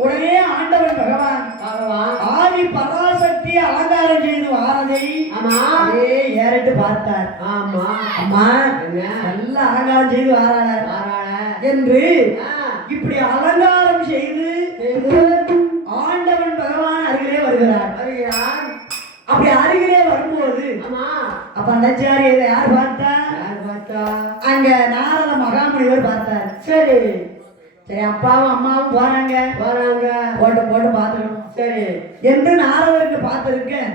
உடனே ஆண்டவன் பகவான் ஆதி பராசக்தி அலங்காரம் செய்து வாரதை ஏறிட்டு பார்த்தார். அம்மா நல்ல அலங்காரம் செய்து வாராள என்று இப்படி அலங்காரம் செய்து ஆண்டவன் பகவான் அருகிலே வருகிறார். அப்படி அருகிலே வரும்போது அப்ப அண்ணாச்சாரி இதை யார் பார்த்தா? அங்க நாரத மகாமுனிவர் பார்த்தார். சரி சரி அப்பாவும் அம்மாவும் போறாங்க போட்டு போட்டு பார்த்துக்கணும் சரி என்று நாரதருக்கு பார்த்திருக்கேன்.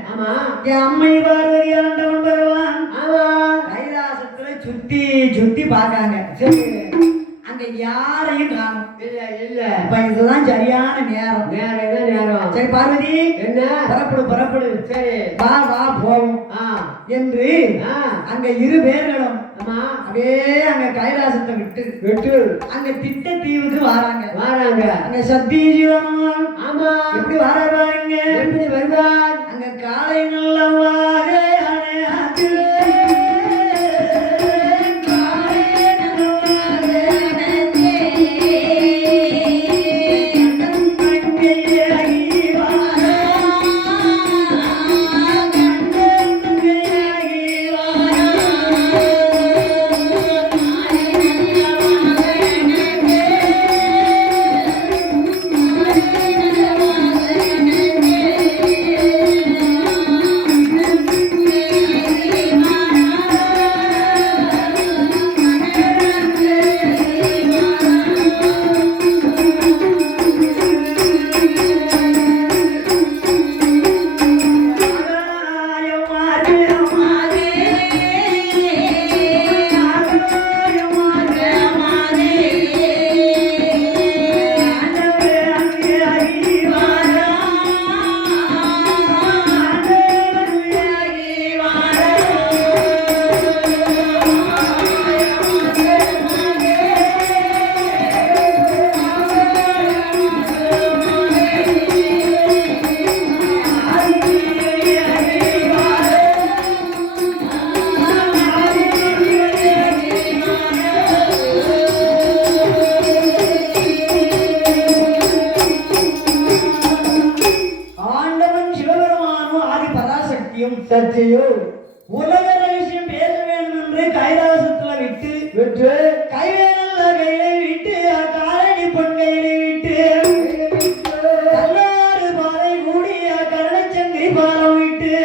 என் அம்மை பார்வதி ஆண்டவன் பகவான் கைலாசத்துல சுத்தி சுத்தி பார்க்காங்க. சரி அங்க யாரையும் காணும். இல்ல இப்ப இதுதான் சரியான நேரம். சரி பார்வதி என்ன புறப்படு சரி வா வா போவோம் என்று அங்க இரு பேர்களும் அப்படியே அங்க கைலாசத்தை விட்டு அங்க திட்ட தீவுக்கு வராங்க. அங்க சக்தி ஜீவனம் எப்படி வர பாருங்க. எப்படி வருவார் அங்க காலை நல்லவாக உலக ரகசியம் பேச வேண்டும் என்று கைலாசத்துல விட்டு கைவேலை விட்டு காரணி பொன்கையிலை விட்டு கல்லாறு பாறை கூடிய கருணச்சங்கிரி பாலம் விட்டு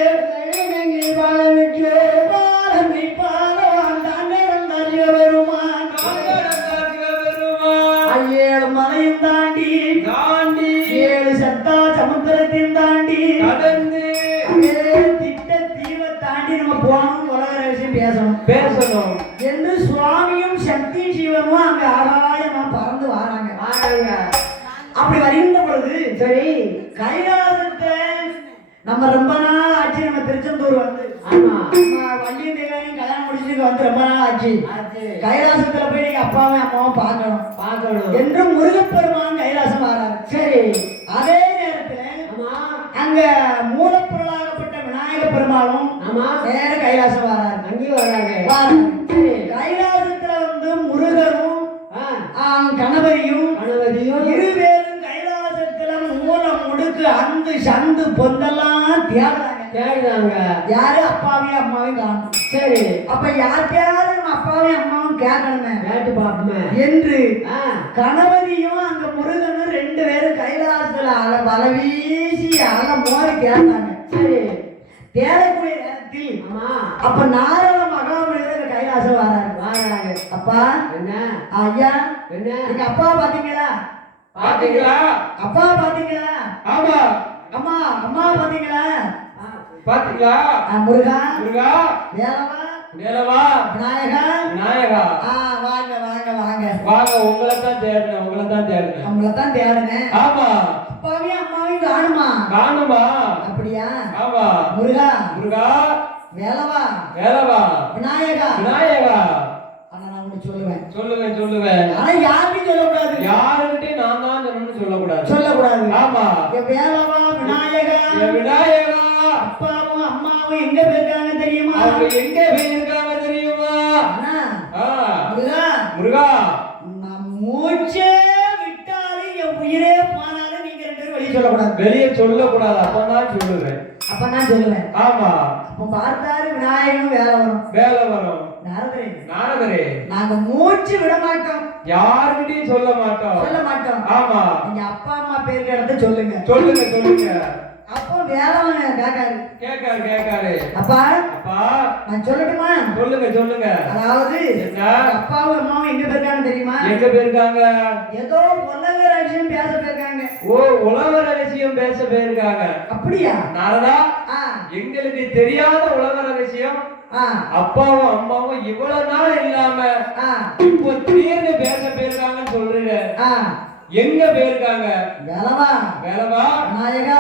பாலமை பாலம் தாண்டி வருமான் 7 மலையும் தாண்டி 7 சத்தா சமுத்திரத்தையும் தாண்டி பேசணும் என்று சுவாமியும் சக்தி சிவனும் அங்க ஆகாயமா பறந்து வராங்க. அப்படி வருகின்ற பொழுது சரி கைலாசத்தை நம்ம ரொம்ப நாள் ஆச்சு. நம்ம திருச்செந்தூர் வந்து வண்டியும் தேவையும் கல்யாணம் முடிச்சுட்டு வந்து ரொம்ப நாள் ஆச்சு. கைலாசத்துல போய் நீங்க அப்பாவும் அம்மாவும் பார்க்கணும் என்று முருகப்பெருமான் கைலாசம் வராரு. சரி அதே நேரத்துல அங்க மூலப்பொருளாகப்பட்ட விநாயக பெருமாளும் நேர கைலாசம் வராரு. அங்கேயும் கைலாசத்துல வந்து முருகனும் கணபதியும் இருவேரும் கைலாசத்துல மூலம் முடுக்கு அந்த சந்து பொந்தெல்லாம் தேடுறாங்க. யாரு அப்பாவையும் அம்மாவையும் காணும். சரி அப்ப யாருக்கையாவது நம்ம அப்பாவையும் அம்மாவும் கேட்கணுமே கேட்டு பார்ப்போமே என்று கணபதியும் அங்க முருகனும் 2 பேரும் கைலாசத்துல வலை வீசி மோதி கேட்டாங்க. சரி தேடக்கூடிய நேரத்தில் அப்ப நாரத மகாமுனிவர் கைலாசம் வராங்க. அப்பா என்ன ஐயா என்ன நீங்க அப்பா பாத்தீங்களா? அப்பா பாத்தீங்களா? ஆமா அம்மா அம்மா பாத்தீங்களா? முருகா வேலவா விநாயகா வாங்க உங்களை தான் தேடுனேன். ஆமா அப்பாவையும் அம்மாவையும் காணுமா? அப்படியா? ஆமா முருகா வேலவா விநாயகா ஆனா நான் ஒண்ணு சொல்லுவேன். ஆனா யாருக்கும் சொல்லக்கூடாது. யாருக்கிட்டே நான் தான் சொல்லக்கூடாது. ஆமா வேலவா விநாயகா அப்பாவும் அம்மாவும் எங்க போயிருக்காங்க தெரியுமா? முருகா முருகா நான் மூச்சே விட்டாலும் என் உயிரே போனாலும் நீங்க ரெண்டு பேரும் வெளியே சொல்லக்கூடாது. வெளியே சொல்லக்கூடாது. அப்பதான் சொல்லுவேன். அப்பதான் சொல்லுவேன். ஆமா. அப்ப பார்த்தாரு விநாயகனும் வேலை வரும். வேலை வரும். நாரதரே நாரதரே நாங்க மூச்சு விட மாட்டோம். யாருக்கிட்டையும் சொல்ல மாட்டோம். சொல்ல மாட்டோம். ஆமா. நீங்க அப்பா அம்மா பேர் கிடந்து சொல்லுங்க. சொல்லுங்க சொல்லுங்க. அப்போ வேலவன் கேட்காரு. கேட்காரு. அப்பா அப்பா நான் சொல்லட்டுமா? சொல்லுங்க சொல்லுங்க. அதாவது அப்பாவும் அம்மாவும் எங்க போயிருக்காங்க தெரியுமா? எங்க போயிருக்காங்க? ஏதோ உலக ரகசியம் பேச போயிருக்காங்க. ஓ, உலக ரகசியம் பேச போயிருக்காங்க. அப்படியா? நாரதா எங்களுக்கு தெரியாத உலக ரகசியம் அப்பாவும் அம்மாவும் இவ்வளவு நாள் இல்லாம இப்போ திடீர்னு பேச போயிருக்காங்கன்னு சொல்றீங்க. எங்க போயிருக்காங்க? வேலவா நாயகா.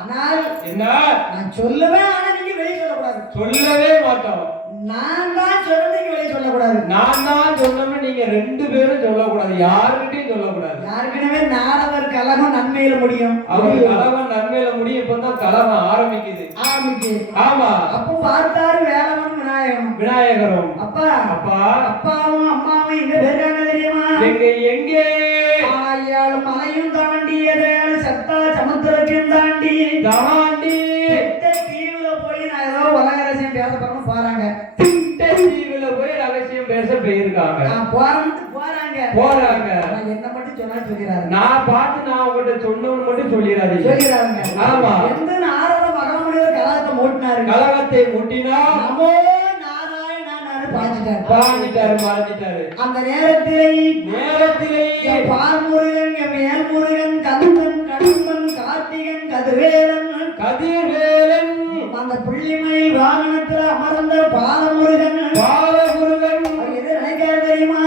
ஆனால் என்ன நான் சொல்லுவேன், ஆனா நீங்க வெளியே சொல்லக்கூடாது. சொல்லவே மாட்டோம். நான் தான் சொல்றேன், வெளியே சொல்லக்கூடாது. நான் தான் சொன்னோம்னு நீங்க ரெண்டு பேரும் சொல்லக்கூடாது. யாருக்கிட்டையும் சொல்லக்கூடாது. யாருக்கிட்டவே நாடவர் கலகம் நன்மையில முடியும். அவர் கலகம் நன்மையில முடியும். இப்பதான் கலகம் ஆரம்பிக்குது. ஆமா. அப்போ பார்த்தாரு வேலவனும் விநாயகரும். அப்பா அப்பாவும் அம்மாவும் எங்க போயிருக்காங்க தெரியுமா? எங்கே ஆயாள் மலையும் தாண்டி எதையாள் சத்தா சமுத்திரத்தையும் தாண்டி தீவுல போய் நான் ஏதோ உலக ரகசியம் பேச போறாங்க. தீவுல போய் ரகசியம் பேச போயிருக்காங்க. போறாங்க. என்ன மட்டும் சொன்னா சொல்லிடாரு. நான் பார்த்து நான் உங்ககிட்ட சொன்னவன்னு மட்டும் சொல்லிடாதீங்க. ஆமா. எந்த நாரத மகாமுனிவர் கலகத்தை மூட்டினாரு. கலகத்தை மூட்டினா நமோ பாஞ்சிட்டாரு. அந்த நேரத்திலே பால்முருகன் வேல்முருகன் கந்தன் கடம்பன் கார்த்திகன் கதிர்வேலன் அந்த புள்ளிமயில் வாகனத்துல அமர்ந்த பாலமுருகன் எது நினைக்காரு தெரியுமா?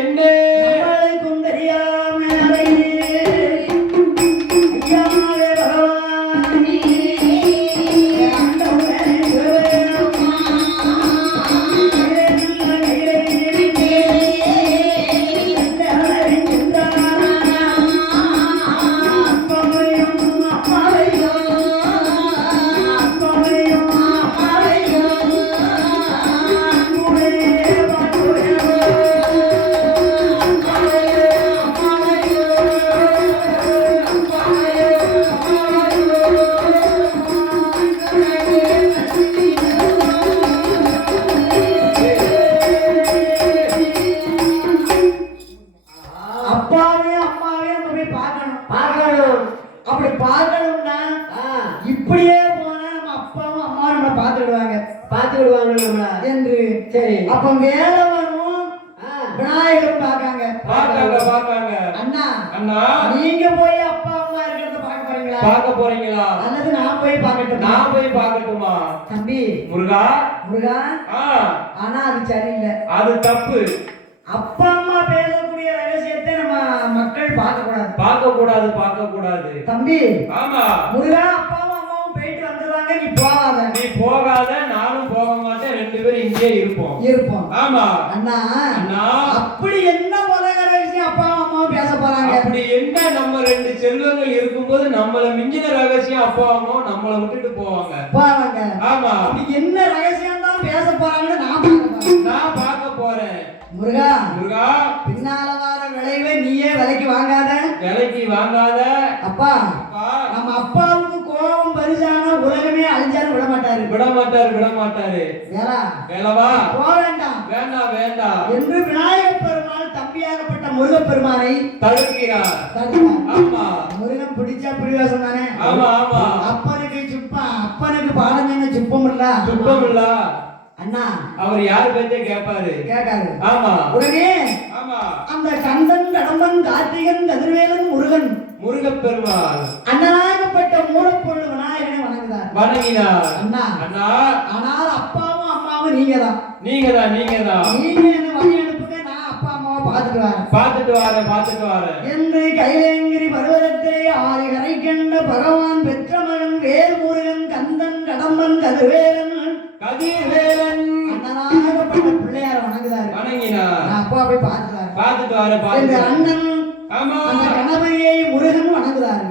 என்ன நம்மளுக்கும் தெரியாம இப்படியே போனா நம்ம அப்பாவும் அம்மா நம்மளை பார்த்துக்கிடுவாங்க நம்மள என்று. சரி. அப்ப வேலவனும் விநாயகரும் பார்க்காங்க. அண்ணா நீங்க போய் அப்பா அம்மா இருக்கிறத பார்க்க போறீங்களா? அல்லது நான் போய் பார்க்கட்டுமா? தம்பி முருகா. ஆனா அது சரியில்லை. அது தப்பு. அப்பா அம்மா பேசக்கூடிய ரகசியத்தை நம்ம மக்கள் பார்க்க கூடாது. தம்பி ஆமா முருகா அப்பாவும் அம்மாவும் போயிட்டு வந்துடுவாங்க. நீ போகாத. நானும் போக மாட்டேன். ரெண்டு பேரும் இங்கே இருப்போம். ஆமா. அண்ணா அப்படி என்ன உலக ரகசியம் அப்பாவும் அம்மாவும் பேச போறாங்க? அப்படி என்ன நம்ம ரெண்டு செல்வங்கள் இருக்கும்போது நம்மள மிஞ்சின ரகசியம் அப்பா அம்மாவும் நம்மளை விட்டுட்டு போவாங்க. ஆமா. அப்படி என்ன ரகசியம் தான் பேச போறாங்கன்னு நான் பார்க்க போறேன். முருகா பின்னால வர விளைவை நீயே விலைக்கு வாங்காத. அப்பா நம்ம அப்பாவுக்கு கோபம் பரிசான உலகமே அழிஞ்சாலும் விட மாட்டாரு. வேலவா போக வேண்டாம் என்று விநாயகப் பெருமாள் தம்பியாகப்பட்ட முருகப்பெருமானை தடுக்கிறார். ஆமா. முருகன் பிடிச்சா பிடிவாசம் தானே. ஆமா. அப்பனுக்கு பாடம் சொன்ன சுப்பம் இல்ல. அண்ணா அவர் யாரு பேச்சே கேட்காரு. ஆமா. உடனே அந்த கந்தன் கடம்பன் கார்த்திகன் கதிர்வேலன் முருகப்பெருமாள் அண்ணனாகப்பட்ட மூலப்பொருள் விநாயகனை வணங்கினார். அண்ணா ஆனால் அப்பாவும் அம்மாவும் நீங்கதான். நீங்க என்ன வழி அனுப்புங்க. நான் அப்பா அம்மாவை பார்த்துட்டு வரேன் என்று கைலேங்கிரி பருவதத்திலே ஆதி கரை கண்ட பகவான் பெற்ற மகன் வேல்முருகன் கந்தன் கடம்பன் கதிர்வேலன் அண்ணனாகப்பட்ட பிள்ளையார வணங்கினார். அப்பா போய் பார்த்துட்டு வரேன். அண்ணன் அந்த கணவனையை முருகன் வணங்குகிறார்.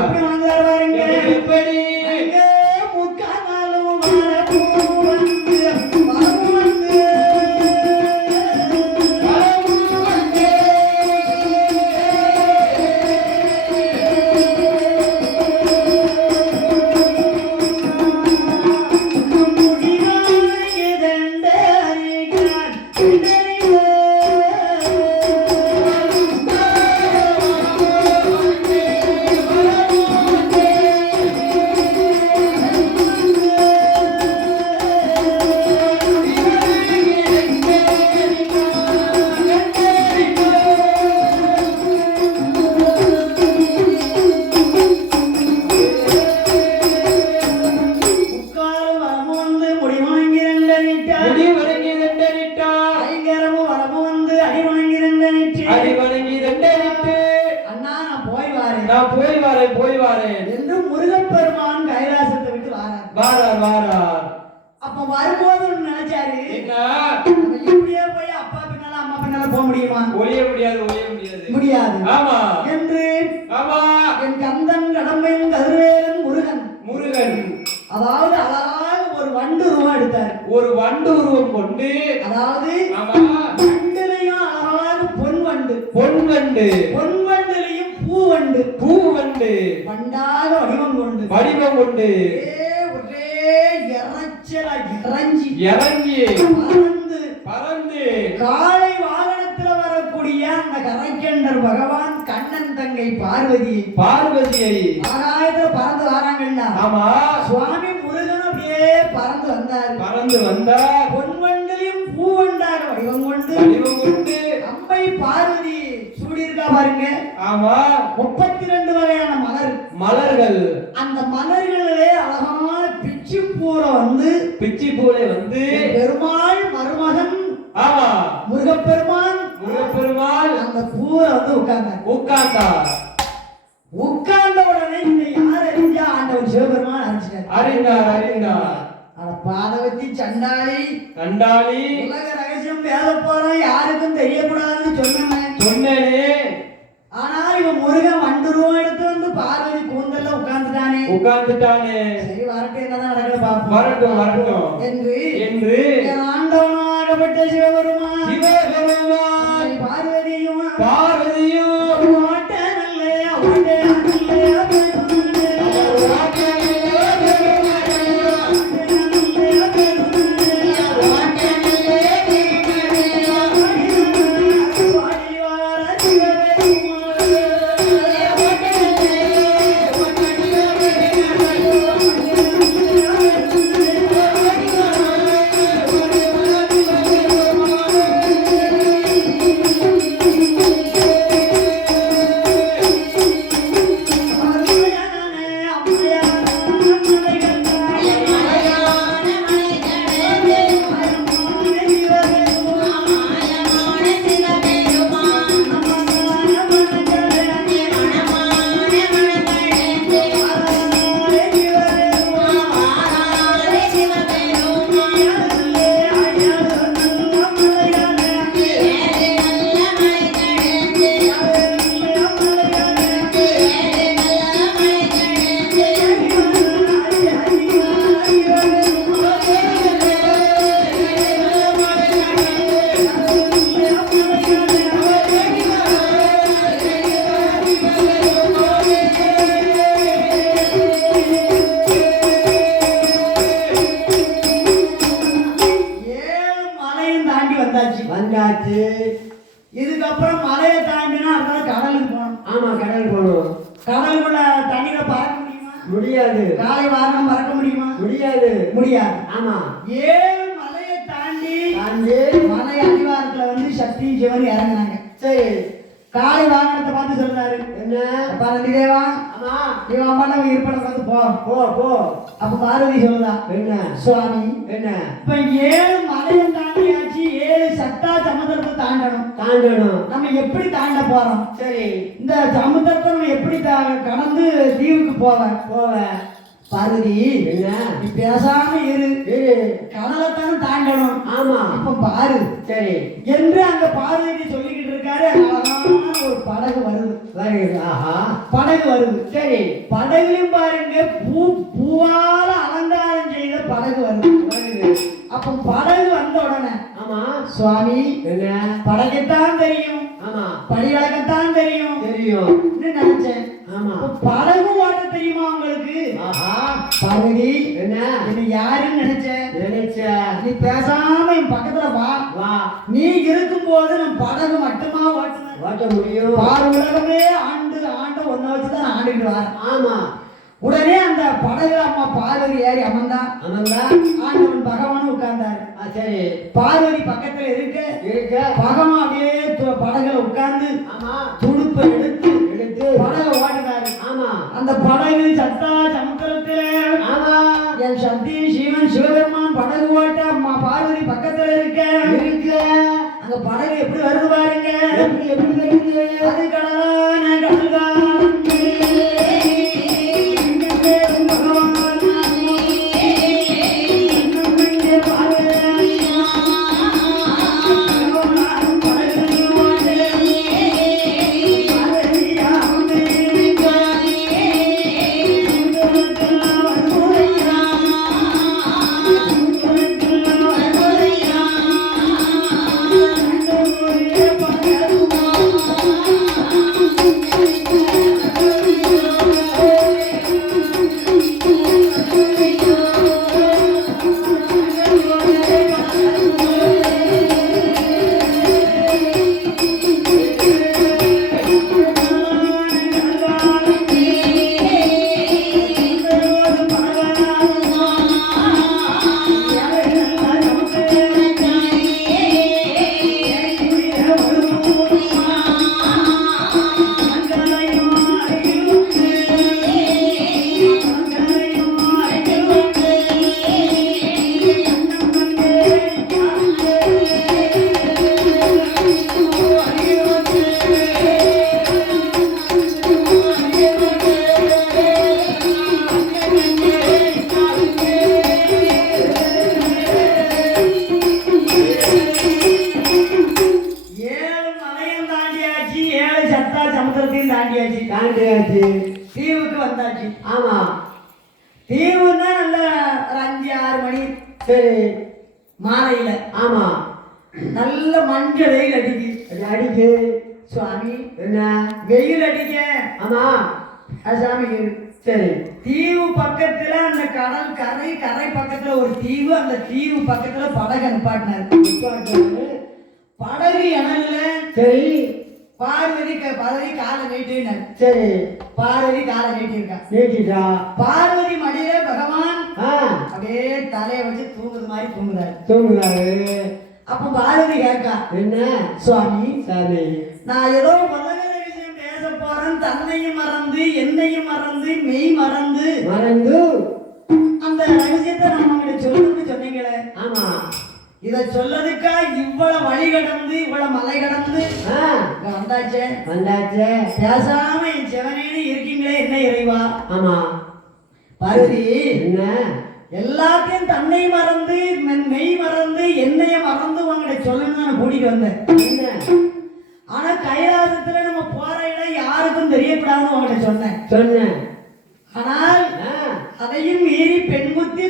எப்படி வணங்குகிறார் பாருங்க. எப்படி முக்காலும் அடி வணங்கி ரெண்டனிட்டு அடி வணங்கி ரெண்டனிட்டு அண்ணா நான் போய் வாரேன் நான் போய் வாரேன் என்று முருகப்பெருமான் கைலாசத்தை விட்டு வாரார் அப்ப வரும்போது ஒண்ணு நினைச்சாரு என்ன நம்ம இப்படியே போய் அப்பா பின்னால அம்மா பின்னால போக முடியுமா ஒளிய முடியாது ஆமா என்று என் கந்தன் கடம்பன் கதிர்வேலன் முருகன் அதாவது அழகாக ஒரு வண்டு உருவம் எடுத்தார் ஒரு வண்டு உருவம் கொண்டு அதாவது வண்டுலையும் அழகாக பொன்வண்டுலையும் பூவண்டு வண்டாக வடிவம் கொண்டு இறங்கி பறந்து காளை வாகனத்துல வரக்கூடிய அந்த கரைக்கண்டர் பகவான் கண்ணன் தங்கை பார்வதியை ஆகாயத்துல பறந்து வராங்கல்ல ஆமா சுவாமி முருகன் அப்படியே பறந்து வந்தார் பொன்வண்டிலும் பூவண்டாக வடிவம் கொண்டு அம்மை பார்வதி சூடியிருக்கா பாருங்க ஆமா 32 வகையான மலர்கள் அந்த மலர்களிலே அழகான பிச்சி பூரை வந்து பெருமாள் மருமகன் ஆமா முருகப்பெருமான் அந்த பூரை வந்து உட்கார்ந்த உடனே இந்த யார் அறிஞ்சா ஆண்டவர் சிவபெருமான் அறிந்தார் பாதவத்தி சண்டாளி உலக ரகசியம் பேச போறோம் யாருக்கும் தெரியக்கூடாதுன்னு சொன்னேனே ஆனால் இவன் முருகன் வண்டுருவம் எடுத்து வந்து பார்வதி கூந்தல்ல உட்கார்ந்துட்டானே சரி வரட்டும் என்னதான் நடக்குது பாப்போம் வரட்டும் என்று ஆண்டவனாகப்பட்ட சிவபெருமான் பார்வதியும் வந்தாச்சு. இதுக்கப்புறம் மலையை தாண்டினா அடுத்த கடலுக்கு போகணும். ஆமா, கடல் போகணும். கடலுக்குள்ள தண்ணியில பறக்க முடியுமா? முடியாது. காலை வாகனம் பறக்க முடியுமா? முடியாது. ஆமா, 7 மலையை தாண்டி மலை அடிவாரத்துல வந்து சக்தி சிவன் இறங்குனாங்க. சரி, காலை வாகனத்தை பார்த்து சொல்றாரு, என்ன பார்வதி தேவா, ஆமா இவன் அம்மா இருப்பட பார்த்து போ போ போ. அப்ப பார்வதி சொல்லுதா, என்ன சுவாமி, என்ன இப்ப 7 மலையை தாண்டியாச்சு, 7 சத்தா சமுத்திரத்தை தாண்டணும். நம்ம எப்படி தாண்ட போறோம்? சரி, இந்த சமுத்திரத்தை நம்ம எப்படி கடந்து தீவுக்கு போவ பார்வதி, என்ன நீ பேசாம இரு, கடலைத்தானே தாண்டணும். ஆமா, இப்ப பாரு. சரி என்று அங்க பார்வதி சொல்லிக்கிட்டு இருக்காரு. அழகான ஒரு படகு வருது. படகு வருது. சரி, படகுலையும் பாருங்க பூவால அலங்காரம் செய்த படகு வருது. அப்ப படகு வந்த உடனே, ஆமா சுவாமி, படகைத்தான் தெரியும், ஆமா படிவழகத்தான் தெரியும் நினைச்சேன். ஆமா, படகு ஓட்ட தெரியுமா உங்களுக்கு? பார்வதி, என்ன யாருன்னு நினைச்ச? நீ பேசாம என் பக்கத்துல வா. நீ இருக்கும் போது நம்ம படகு மட்டுமா ஓட்ட முடியும்? பார் உலகமே ஆண்டு ஒன்ன வச்சுதான் ஆண்டுட்டு வர. ஆமா, உடனே அந்த படகு அம்மா பார்வதி ஏறி அமர்ந்தா. ஆண்டவன் பகவான் உட்கார்ந்தாரு. சரி, பார்வதி பக்கத்துல இருக்க பகவான் அப்படியே படகுல உட்கார்ந்து துடுப்பை எடுத்து படகை ஓட்டினாரு. ஆமா, அந்த படகு சத்தா சமுத்திரத்துல, ஆமா என் சக்தி சிவன் சிவபெருமான் படகு ஓட்ட அம்மா பார்வதி பக்கத்துல இருக்க. அங்க படகு எப்படி வருது எப்படி வருது அது கடலான கடல்காலம் தாண்டியாச்சு தீவுக்கு வந்தாச்சு. ஆமா தீவுன்னா நல்ல ஒரு 5-6 மணி சரி மாலையில ஆமா நல்ல மஞ்சள் வெயில் அடிக்கு. அது அடிக்கு சுவாமி என்ன வெயில் அடிக்க. ஆமா சாமி சரி தீவு பக்கத்துல அந்த கடல் கரை கரை பக்கத்துல ஒரு தீவு, அந்த தீவு பக்கத்துல படகு நிப்பாட்டினார். படகு இணல்ல சரி பார்வதி காலை நீட்டினார். சரி பார்வதி காலை நீட்டிருக்கா. நீட்டிட்டா பார்வதி மடியில பகவான் அப்படியே தலையை வச்சு தூங்குது மாதிரி தூங்குறாரு. அப்ப பார்வதி கேட்கா, என்ன சுவாமி சாமி நான் ஏதோ உலக விஷயம் பேச போறேன், தன்னையும் மறந்து என்னையும் மறந்து மெய் மறந்து அந்த ரகசியத்தை நம்ம சொல்லணும்னு சொன்னீங்களே. ஆமா இத சொல்லதுக்கா இவ்வளவு வழி கடந்து இவ்வளவு மலை கடந்து வந்தாச்சே பேசாம என் சிவனேன்னு இருக்கீங்களே என்ன இறைவா. ஆமா பார்வதி என்ன எல்லாத்தையும் தன்னை மறந்து மெய் மறந்து என்னைய மறந்து உங்கள்கிட்ட சொல்லணும்னு நான் கூட்டிட்டு வந்தேன். ஆனா கைலாசத்துல நம்ம போற இடம் யாருக்கும் தெரியக்கூடாதுன்னு உங்கள்கிட்ட சொன்னேன். ஆனால் அதையும் மீறி பெண் புத்தி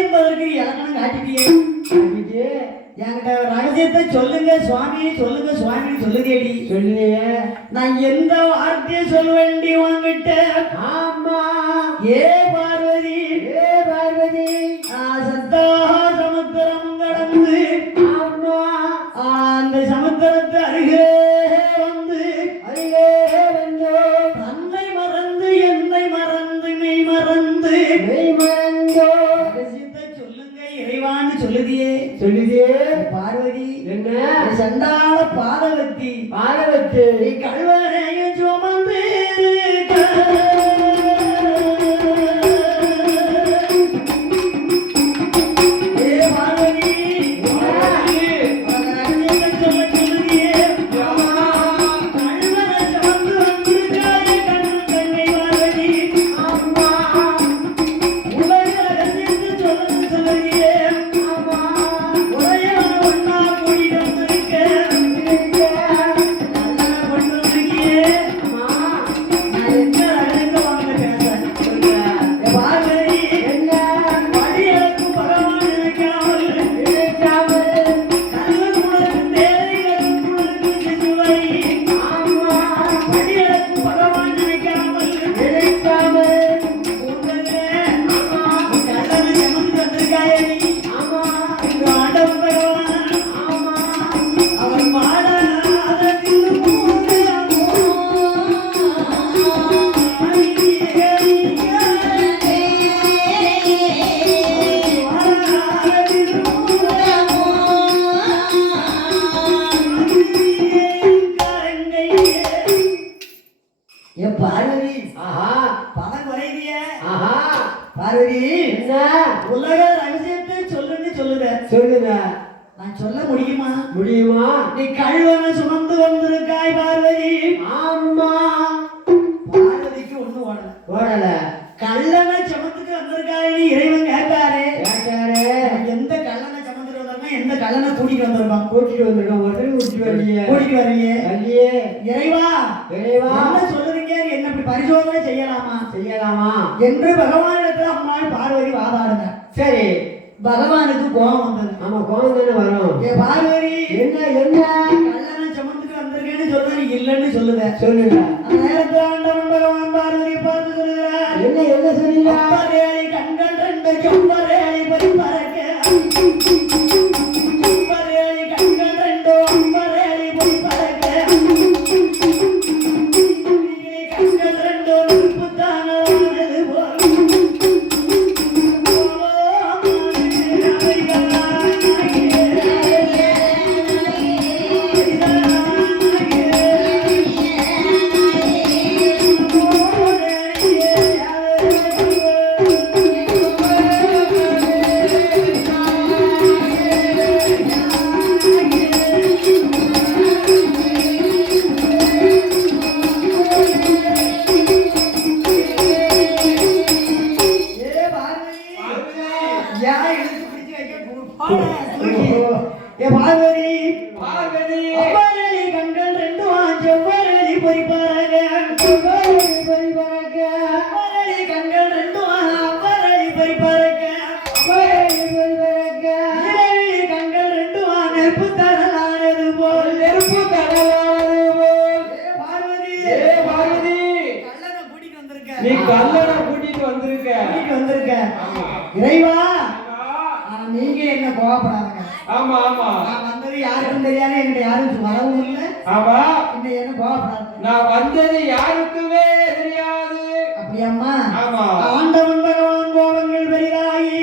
என்பதற்கு இலக்கணம் காட்டிட்டியே. என்கிட்ட ரகசியத்தை சொல்லுங்க சுவாமி சொல்லுங்க சுவாமி சொல்லுங்கடி. சொல்லுங்க நான் எந்த வார்த்தையை சொல்ல வேண்டி வாங்கிட்ட. ஆமா ஏ பார்வதி சத்தா சமுத்திரம் கடந்து அந்த சமுத்திரத்தை அருகே வந்து தன்னை மறந்து என்னை மறந்து மெய் மறந்து ரகசியத்தை சொல்லுங்க இறைவான்னு சொல்லுதியே பார்வதி என்ன சண்டாள பாதவத்தி நீ கல்வரையும் சுமந்து உலக ரகசியத்தை சொல்லுங்க. நான் சொல்ல முடியுமா? முடியுமா? நீ கழுவனை சுமந்து வந்திருக்க கூட்டிட்டு வந்திருக்கோம் ஒரு தடவை கூட்டிட்டு வரலையே கூட்டிட்டு வரலையே வரலையே இறைவா இறைவா என்ன சொல்லுறீங்க என்ன இப்படி பரிசோதனை செய்யலாமா என்று பகவானிடத்துல அம்மாள் பார்வதி வாதாடுங்க சரி பகவானுக்கு கோபம் வந்தது ஆமா கோபம் தானே வரும் ஏ பார்வதி என்ன கல்யாணம் சமந்துட்டு வந்திருக்கேன்னு சொல்ல நீ இல்லைன்னு சொல்லுத சொல்லுங்க அந்த நேரத்தில் ஆண்டவன் பகவான் பார்வதி பார்த்து சொல்லுகிறார் என்ன சொன்னீங்க அப்பரேளி கண்கள் ரெண்டு செம்பரேளி பறிப்பறக்க செம்பரேளி கண்கள் ரெண்டு அம்பரேளி பறிப்பறக்க கண்கள் ரெண்டு நெருப்பு தானது போல் நீ கல்லனை கூட்டிட்டு வந்திருக்க இறைவா நீங்க என்ன கோவப்படாதீங்க ஆமா நான் வந்தது யாருக்கும் தெரியாது என்கிட்ட யாரும் வரவும் இல்லை ஆமா இந்த என்ன கோவப்படாதீங்க நான் வந்தது யாருக்குமே தெரியாது அப்படியாம்மா ஆமா ஆண்டவன் பகவான் கோபங்கள் பெரிதாகி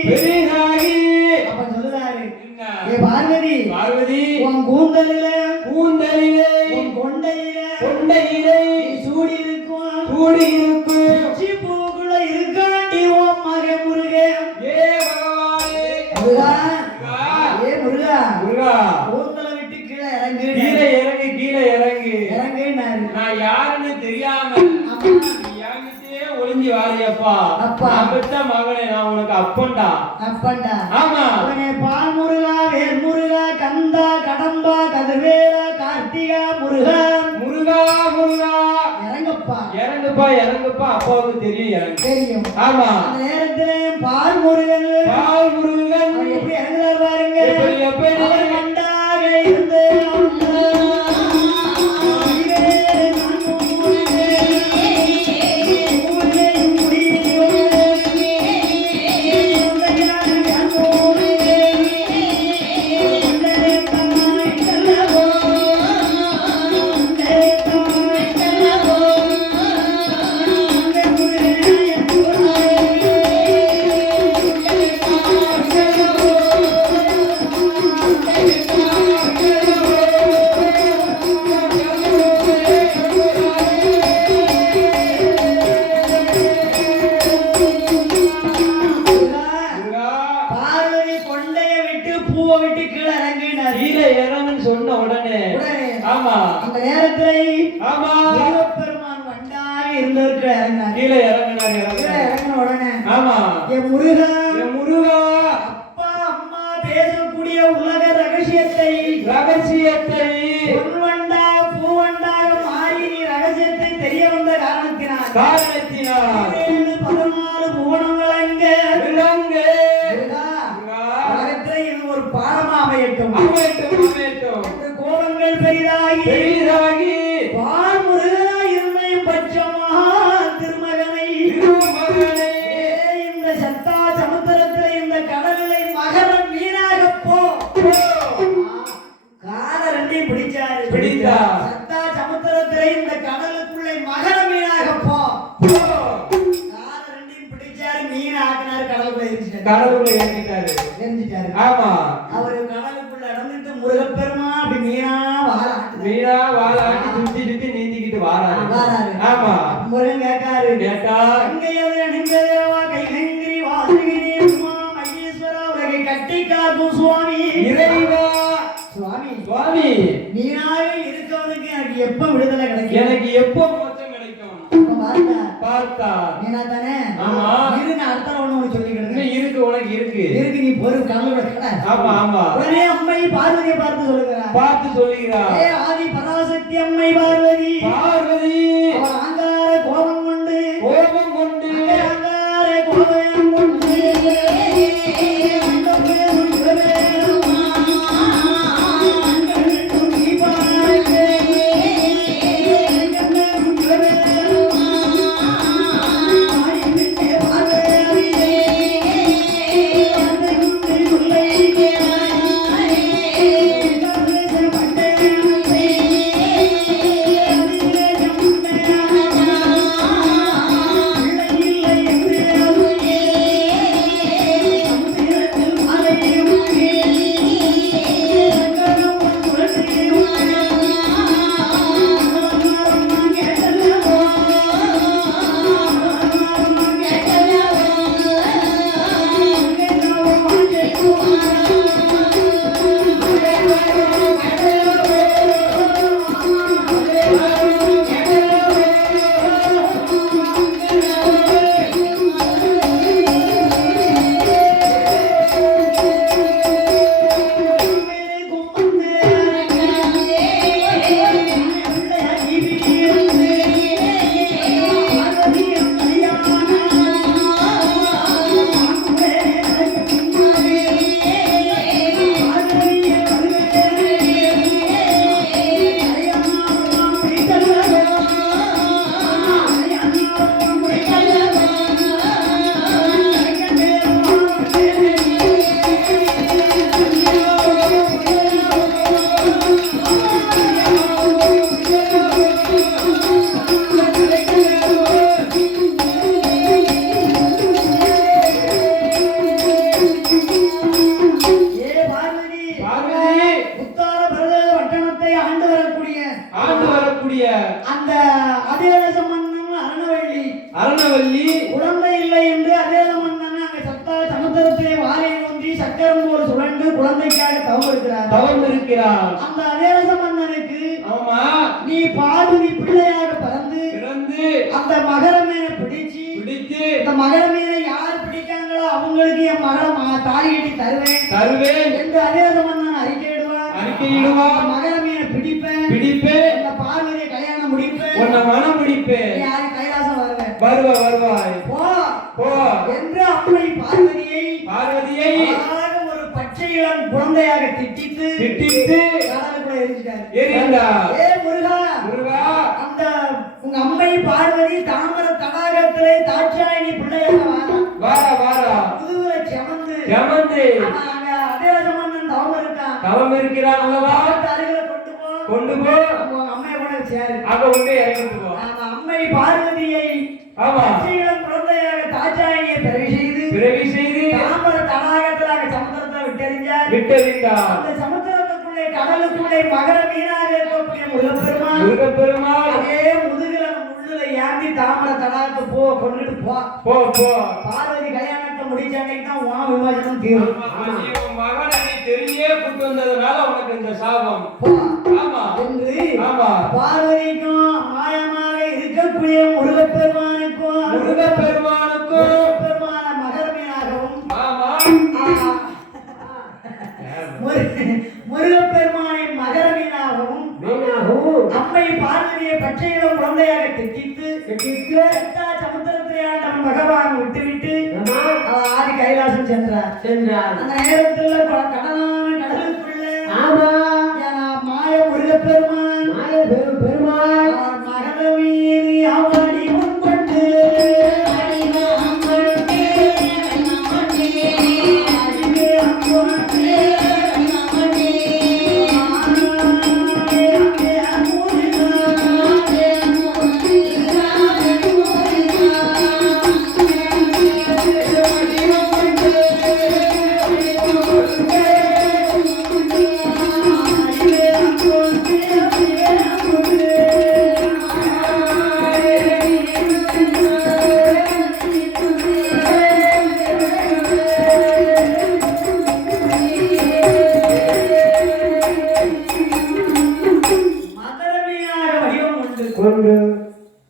அப்ப சொல்லுறாரு ஏ பார்வதி உன் கூந்தலிலே உன் கொண்டையிலே சூடி இருக்கும் பூக்குள்ள இருக்காண்டி உன் மகன் முருகன் ஏ பகவானே ஏ முருகா கூந்தலை விட்டு கீழே இறங்கு நான் யாருன்னு தெரியாம என்கிட்டயே ஒளிஞ்சு வாரியப்பா நான் பெற்ற மகனே நான் உனக்கு அப்பன்டா ஆமா அவனே பால் முருகா வேல் முருகா கந்தா கடம்பா கதிர்வேலா கார்த்திகா முருகா இறங்குப்பா அப்பாவுக்கு தெரியும் ஆமா அந்த நேரத்துல பால் முருகன் எப்படி இறங்குறாரு பாருங்க எப்படி அவர் மண்டாக இருந்து சொன்ன உடனே ஆமா அந்த நேரத்துல ஆமா பெருமான் வண்டாக இருந்திருக்கிறார் கீழே இறங்கின உடனே ஆமா என் முருகா அப்பா அம்மா பேசக்கூடிய உலக ரகசியத்தை பொன்வண்டாக பூவண்டாக மாறி நீ ரகசியத்தை தெரிய வந்த காரணத்தினால் 14 புவனங்கள் அங்கே ஒரு பாடமா அமையட்டும் கோபங்கள் பெரிதாகி பார்முருகா இருமை பட்சமா திருமகனை இந்த சத்தா சமுத்திரத்தில் இந்த கடலில் மகரம் வீணாக போ கால ரெண்டையும் பிடிச்சாரு சத்தா சமுத்திரத்தில் இந்த கடலுக்குள்ளே மகரம் வீணாக போ கால ரெண்டையும் பிடிச்சாரு மீன் ஆக்கினாரு கடலுக்குள்ள எரிஞ்சிட்டாரு ஆமா அவரு கடலுக்குள்ள நடந்துட்டு முருகப்பெருமா அப்படி மீனா வாழாட்டி சுத்தி நீந்திக்கிட்டு வாராரு ஆமா முருகன் கேட்டா அங்கையவர் அணிந்ததேவா கைலங்கிரி வாசுகிரி உமா மகேஸ்வரா உலகை கட்டி காக்கும் சுவாமி இறைவா சுவாமி நீனாக இருக்கவனுக்கு எனக்கு எப்ப விடுதலை கிடைக்கும் எனக்கு எப்போ மோட்சம் கிடைக்கும் பார்த்தா நீனா தானே ஆமா இருக்கு அடுத்த ஒண்ணு சொல்லிக்கிட்டு இருக்கு உனக்கு இருக்கு நீ பொறு கடலோட கடை ஆமா உடனே அம்மை பார்வதியை பார்த்து சொல்லுகிறா சொல்லுகிறார். பார்த்து சொல்லுகிறார். ஏ ஆதி பராசக்தி அம்மை பார்வதி பார்வதி அவர் ஆங்கார கோபம் கொண்டு கோபம் கொண்டு ஆங்கார கோபம் கொண்டு அந்த அதேதச மன்னன் அருணவள்ளி குழந்தை இல்லை என்று அதேத மன்னன் அங்க சமுத்திரத்திலே வாரை ஒன்றி சக்கரம் போல் சுழன்று குழந்தைக்காக தவம் இருக்கிறார். அந்த அதேதச மன்னனுக்கு ஆமா நீ பார்வதி பிள்ளையாக பிறந்து அந்த மகர மீனை பிடிச்சு அந்த மகர மீனை யார் பிடிக்காங்களோ அவங்களுக்கு என் மகளை தாலி கட்டி தருவேன் என்று அதேத மன்னன் அறிக்கையிடுவான். மகர மீனை பிடிப்பேன் அந்த பார்வதியை கல்யாணம் முடிப்பேன் உன்னை மனம் முடிப்பேன் யாரு கைலாசம் வருவாய் போ என்று அம்மை பார்வதியை ஒரு பச்சை இளம் குழந்தையாக திட்டித்து கடலுக்குள்ள எரிஞ்சிட்டார். ஏ முருகா அந்த உங்க அம்மை பார்வதி தாமர தடாகத்திலே தாட்சாயணி பிள்ளையாக வாரா முதுகுல செமந்து அதே சம்பந்தன் தவம் இருக்கிறான் அல்லவா அருகில கொண்டு போ அம்மையை கூட சேரு அங்க உண்டே இறங்கிட்டு போ. அம்மை பார்வதியை பச்சையிளம் குழந்தையாக தாட்சாயணியை பிறவி செய்து தாமர தடாகத்திலாக சமுத்திரத்தை விட்டெறிந்தார். அந்த சமுத்திரத்துக்குள்ளே கடலுக்குள்ளே மகர மீனாக இருக்கக்கூடிய முருகப்பெருமான் அதே முதுகில முள்ளுல ஏந்தி தாமர தடாகத்தை கொண்டுட்டு போ பார்வதி கல்யாணத்தை முடிச்ச அன்னைக்கு தான் உன் விமோசனம் தீரும். மகனை தெரியே கூட்டு வந்ததுனால உனக்கு இந்த சாபம் என்று பார்வதிக்கும் மாயமாக இருக்கக்கூடிய முருகப்பெருமானுக்கும் மகர மீனாகவும் முருகப்பெருமானை மகர மீனாகவும் அம்மை பார்வதியை பச்சையிலும் குழந்தையாக திட்டித்து சமுத்திரத்திலே ஆண்ட பகவான் விட்டுவிட்டு ஆதி கைலாசம் சென்றார். அந்த நேரத்தில் கடலுக்குள்ள மாய முருகப்பெருமான் மகர மீறி அவடி முன்பட்டு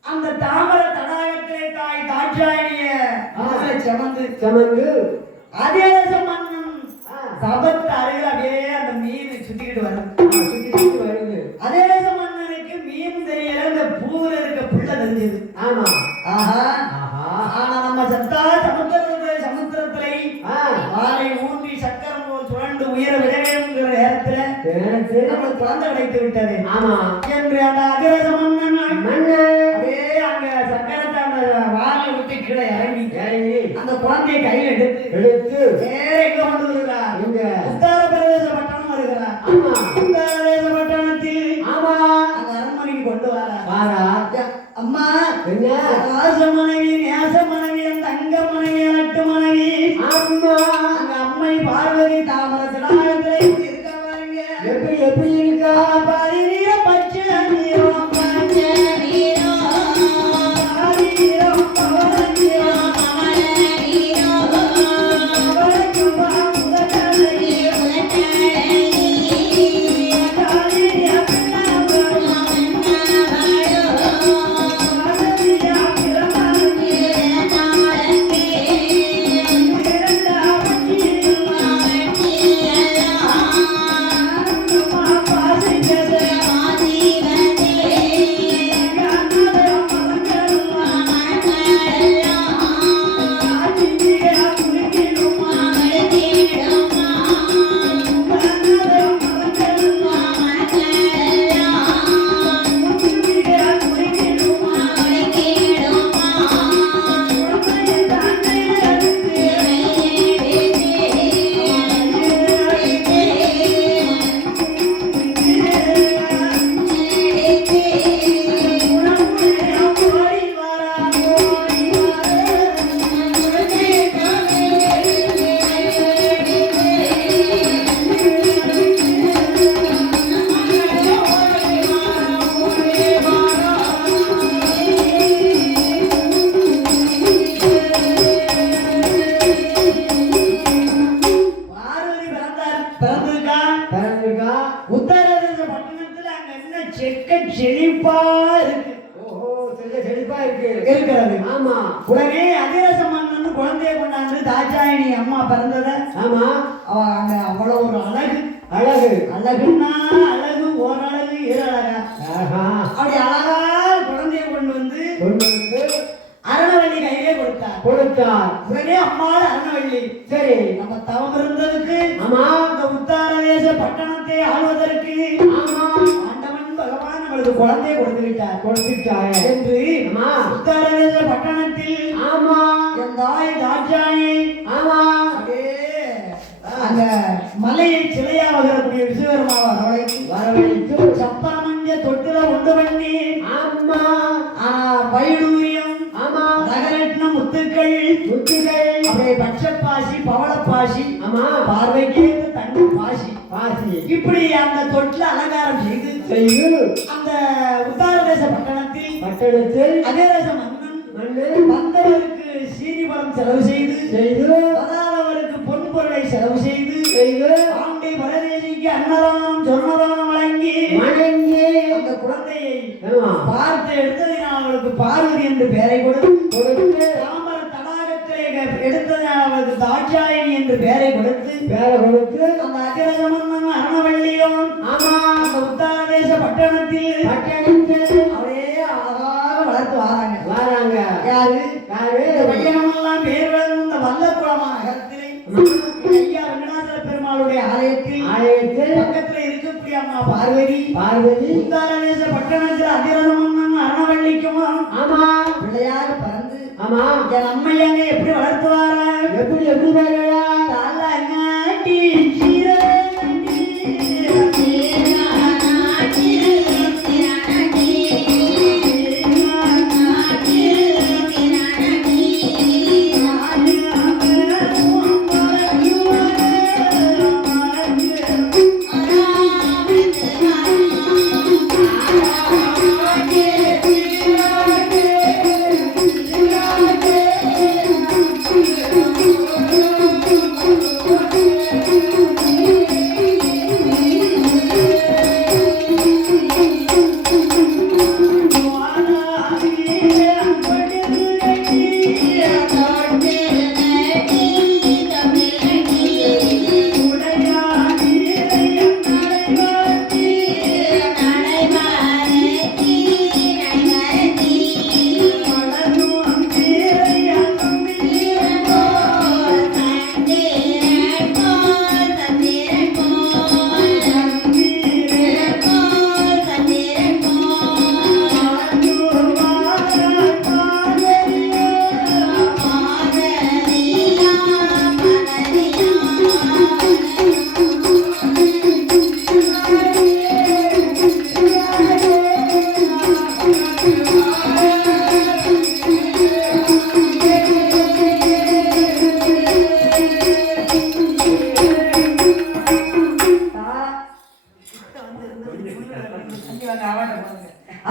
அந்த தாமர தடாகத்திலே தாய் தாட்சாயணிய சமந்து அதே மன்னன் சபத்து அருகில் அப்படியே அந்த மீன் சுத்திக்கிட்டு வரும். தெரிஞ்சது. ஆமா. ஆஹா ஆஹா. ஆனா நம்ம சமுத்திரத்திலே வாரை ஊன்றி சக்கரம் போல் சுழண்டு உயர விட வேண்டும்ங்கிற நேரத்துல நம்மளுக்கு குழந்தை கிடைத்து விட்டது. ஆமா. என்று அந்த அதிரச மன்னன் அப்படியே அங்க சக்கரத்தை அந்த வாரை விட்டு கீழே இறங்கி அந்த குழந்தையை கையில் எடுத்து வேற எங்க கொண்டு வருகிறார்? இங்க உத்தர பிரதேச பட்டணம் வருகிறார். ஆமா. உத்தர பிரதேச பட்டணத்தில் ஆமா அந்த அரண்மனைக்கு கொண்டு வர வாரா. அம்மா என்ன ராச மனைவி நேச மனைவி அந்த அங்க மனைவி நட்டு மனைவி அம்மா அங்க அம்மை பார்வதி தாமர சிடாயத்துல இருக்க பாருங்க. எப்படி இருக்கா? பாதி நீரம் பச்சை நீரம் பச்சை நீரம் பாதி நீரம் பவள நீரம் பவள நீரம் பவளக்கு பாமுதலை செழிப்பா இருக்கு. ஓஹோ செழிப்பா இருக்கு இருக்கிறது. ஆமா. உடனே அதிரச மன்னன் குழந்தைய கொண்டாந்து தாட்சாயினி அம்மா பிறந்தத. ஆமா. அவ அங்க அவ்வளவு ஒரு அழகு அழகுன்னா அழகு ஓரழகு இரு அழகா. அப்படி அழகா குழந்தைய கொண்டு வந்து அரணவள்ளி கையிலே கொடுத்தார். உடனே அம்மாள் அரணவள்ளி சரி நம்ம தவம் இருந்ததுக்கு ஆமா இந்த உத்தரதேச பட்டணத்தை ஆள்வதற்கு ஆமா ஆண்டவன் பகவான் நம்மளுக்கு குழந்தையை கொடுத்துட்டார் என்று உத்தரதேச பட்டணத்தில் ஆமா என் தாய் தாட்சாயி ஆமா அந்த மலையை சிலையாக வரக்கூடிய விஸ்வகர்மாவை வரவழைத்து சப்பரமஞ்ச தொட்டில உண்டு பண்ணி ஆமா வைடூரியம் ஆமா நகரத்னம் முத்துக்கள் அப்படியே பச்சைப்பாசி பவளப்பாசி ஆமா பார்வைக்கு தங்க பாசி இப்படி அந்த தொட்டில அலங்காரம் செய்து அந்த உத்தரதேச பட்டணத்தில் அதேதேச மன்னன் வந்தவருக்கு சீனிபலம் செலவு செய்து வராதவருக்கு பொன் பொருளை செலவு செய்து ஆண்டை பரதேசிக்கு அன்னதானம் சொன்னதானம் வழங்கி அந்த குழந்தையை பார்த்து எடுத்ததினால் அவளுக்கு பார்வதி என்று பெயரை கொடுத்து தாமர தடாகத்திலே எடுத்ததினால் அவளுக்கு தாட்சாயினி என்று பெயரை கொடுத்து அந்த அதிரச மன்னன் அரணவள்ளியும் அந்த உத்தரதேச பட்டணத்தில் அவரே அழகாக வளர்த்து வராங்க. யாரு பையனமெல்லாம் பேர் வழங்கும் இந்த வல்லக்குளமான நகரத்திலே ஐயா வெங்கடாசல பெருமாளுடைய ஆலயத்தில் பக்கத்துல இருக்கக்கூடிய அம்மா பார்வதி உத்தரதேச பட்டணத்தில் அதிரச மன்னன் அரணவள்ளிக்கும் பிள்ளையாக பறந்து என் அம்மையாங்க எப்படி வளர்த்து வாரா எப்படி தாலாட்டி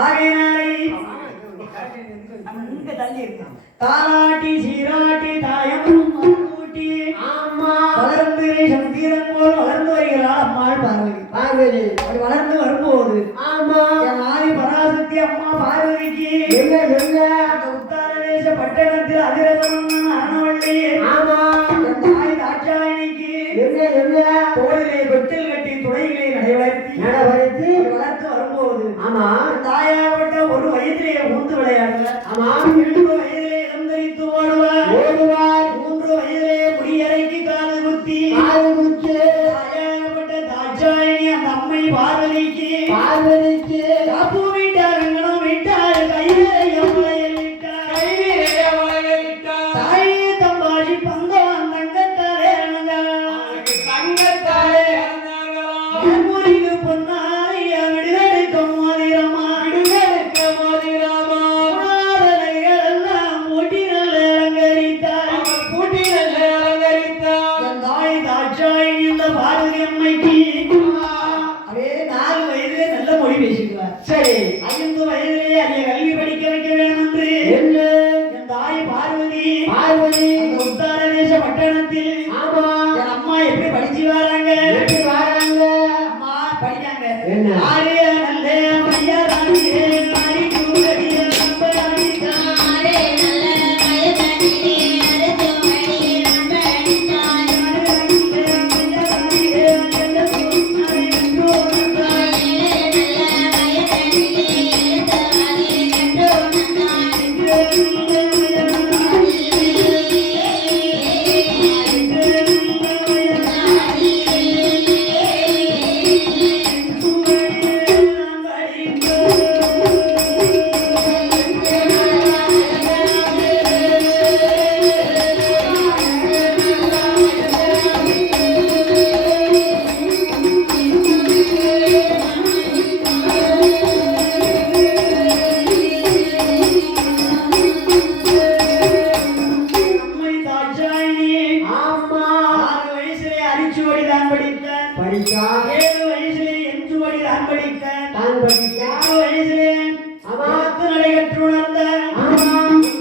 ஆகையினாலே அங்க தள்ளி இருக்கான் தாலாட்டி சீராட்டி தாயம் கூட்டி ஆமா வளர்ந்து சந்திரன் போல் வளர்ந்து வருகிறாள் அம்மாள் பார்வதி பார்வதி அப்படி வளர்ந்து வரும்போது ஆமா என் ஆதி பராசக்தி அம்மா பார்வதிக்கு என்ன என்ன அந்த உத்தாரதேச பட்டணத்தில் அதிரதம் அரணவள்ளி ஆமா என் தாய் தாட்சாயணிக்கு என்ன என்ன தோளிலே வெட்டில் கட்டி துணைகளை நடவடித்து வளர்த்து வரும்போது ஆமா தாயாகப்பட்ட ஒரு வயதிலே ஊந்து விளையாடுவார் ஆமா 2 வயதிலே இளம் தரித்து ஓடுவார் ஓடுவார் 3 வயதிலே முடியறைக்கு காது குத்தி காது குத்தி தாயாகப்பட்ட தாட்சாயணி அந்த அம்மை பார்வதிக்கு காப்பு விட்டார் அங்கனம் விட்டார் கைவிரைய மலையில் விட்டார் தாயே தம்பாடி பந்தம் தங்கத்தாலே நேர்முறைக்கு பொன்னாரைய விடுதலைக்கு மோதிரமா உணாதலைகள் எல்லாம் பூட்டி நல்ல அலங்கரித்தார் என் தாய் தாட்சாயணி இந்த பார்வதி அம்மைக்கு அதே 4 வயதிலே நல்ல மொழி பேசிக்குவார் சரி 5 வயதிலே அதிக கல்வி படிக்க வைக்க வேண்டும் என்று என் தாய் பார்வதி அந்த உத்தாரதேச பட்டணத்தில் ஆமா என் அம்மா எப்படி படிச்சு வராங்க எப்படி வராங்க அம்மா படிக்காங்க என்ன? ஆரிய நல்ல மையா ராணியே நாடி கூடடிய நம்பராணி தாரே அம்மை தாட்சாயணி ஆமா 6 வயசிலே அரிச்சுவடி தான் படித்தார் படிச்சா 7 வயசிலே எஞ்சுவடி தான் படித்தார் தான் படிச்சா 6 வயசிலே ஆமா. நடை கற்று உணர்ந்தார் ஆமா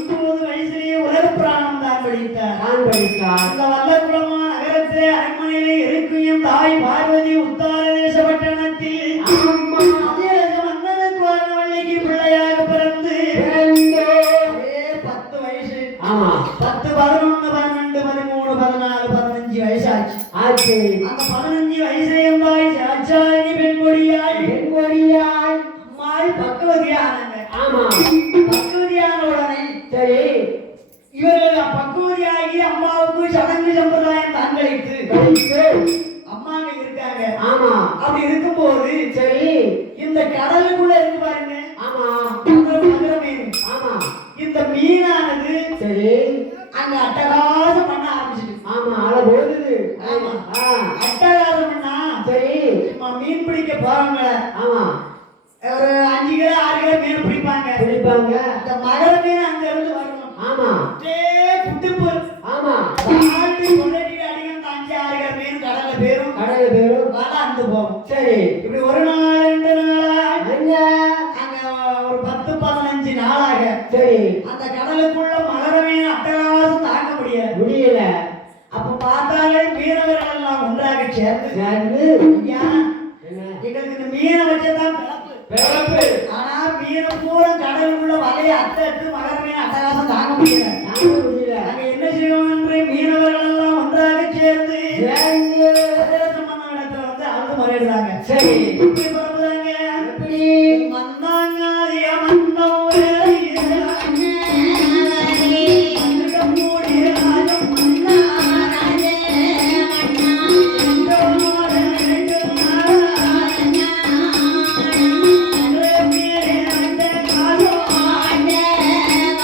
9 வயசிலே உலக பிராணம் தான் படித்தார் தான் படிச்சா அந்த வல்லகுலமா நகரத்திலே அரண்மனையிலே இருக்கும் என் தாய் பார்வதி உத்தாரதேச பட்டணத்தில் ஆமா அதிரக மன்னனுக்கு வரவள்ளிக்கு பிள்ளையாக பிறந்து ஒரே 10 வயசு ஆமா 10, 11, 12, 13, 14, 15 வயசாச்சு ஆச்சு அந்த 15 வயசையும் தாய் சாட்சாயணி பெண்மொழியாய் பெண்கொடியாய் அம்மாள் பக்குவதியானாங்க ஆமா பக்குவதியான உடனே சரி இவர்கள் பக்குவதியாகி அம்மாவுக்கு சடங்கு சம்பிரதாயம் தங்களித்து படித்து அம்மாங்க இருக்காங்க ஆமா அப்படி இருக்கும்போது சரி இந்த கடலுக்குள்ள இருக்கு பாருங்க ஆமா மகர மீன் ஆமா இந்த மீனானது சரி அங்க அட்டகாசம் பண்ண ஆரம்பிச்சிட்டு ஆமா அல போகுது ஆமா. ஆ அட்டகாசம் பண்ணா சரி சும்மா மீன் பிடிக்க போறவங்க ஆமா ஒரு 5 கிலோ 6 கிலோ மீன் பிடிப்பாங்க பிடிப்பாங்க இந்த மகர மீன் அங்க இருந்து வரணும் ஆமா அப்படியே குட்டிப்பு ஆமா ஆட்டி கொண்டடி அடிக்க அந்த 5, 6 கிலோ மீன் கடல்ல பேரும் கடல் பேரும் வலை அந்து போகும் சரி இப்படி ஒரு நாள் 2 நாளா அங்க அங்க ஒரு 10, 15 நாளாக சரி அந்த கடலுக்குள்ள மகர மீன் அட்டகாசம் தாங்க முடியல அப்ப பார்த்தாலே மீனவர்கள் எல்லாம் ஒன்றாக சேர்ந்து சேர்ந்து ஐயா, என்ன எங்களுக்கு இந்த மீனை வச்சதான் பிறப்பு ஆனா மீனை பூரா கடலுக்குள்ள வலையை அத்து மகர மீன் அட்டகாசம் தாங்க முடியல தாங்க முடியல நாங்க என்ன செய்வோம் என்று மீனவர்கள் எல்லாம் ஒன்றாக சேர்ந்து சேர்ந்து அதிரச மன்னனிடத்துல வந்து அழுது முறையிடுறாங்க சரி எப்படி பிறப்புதாங்க எப்படி மன்னாங்காதிய மன்னோ Yeah.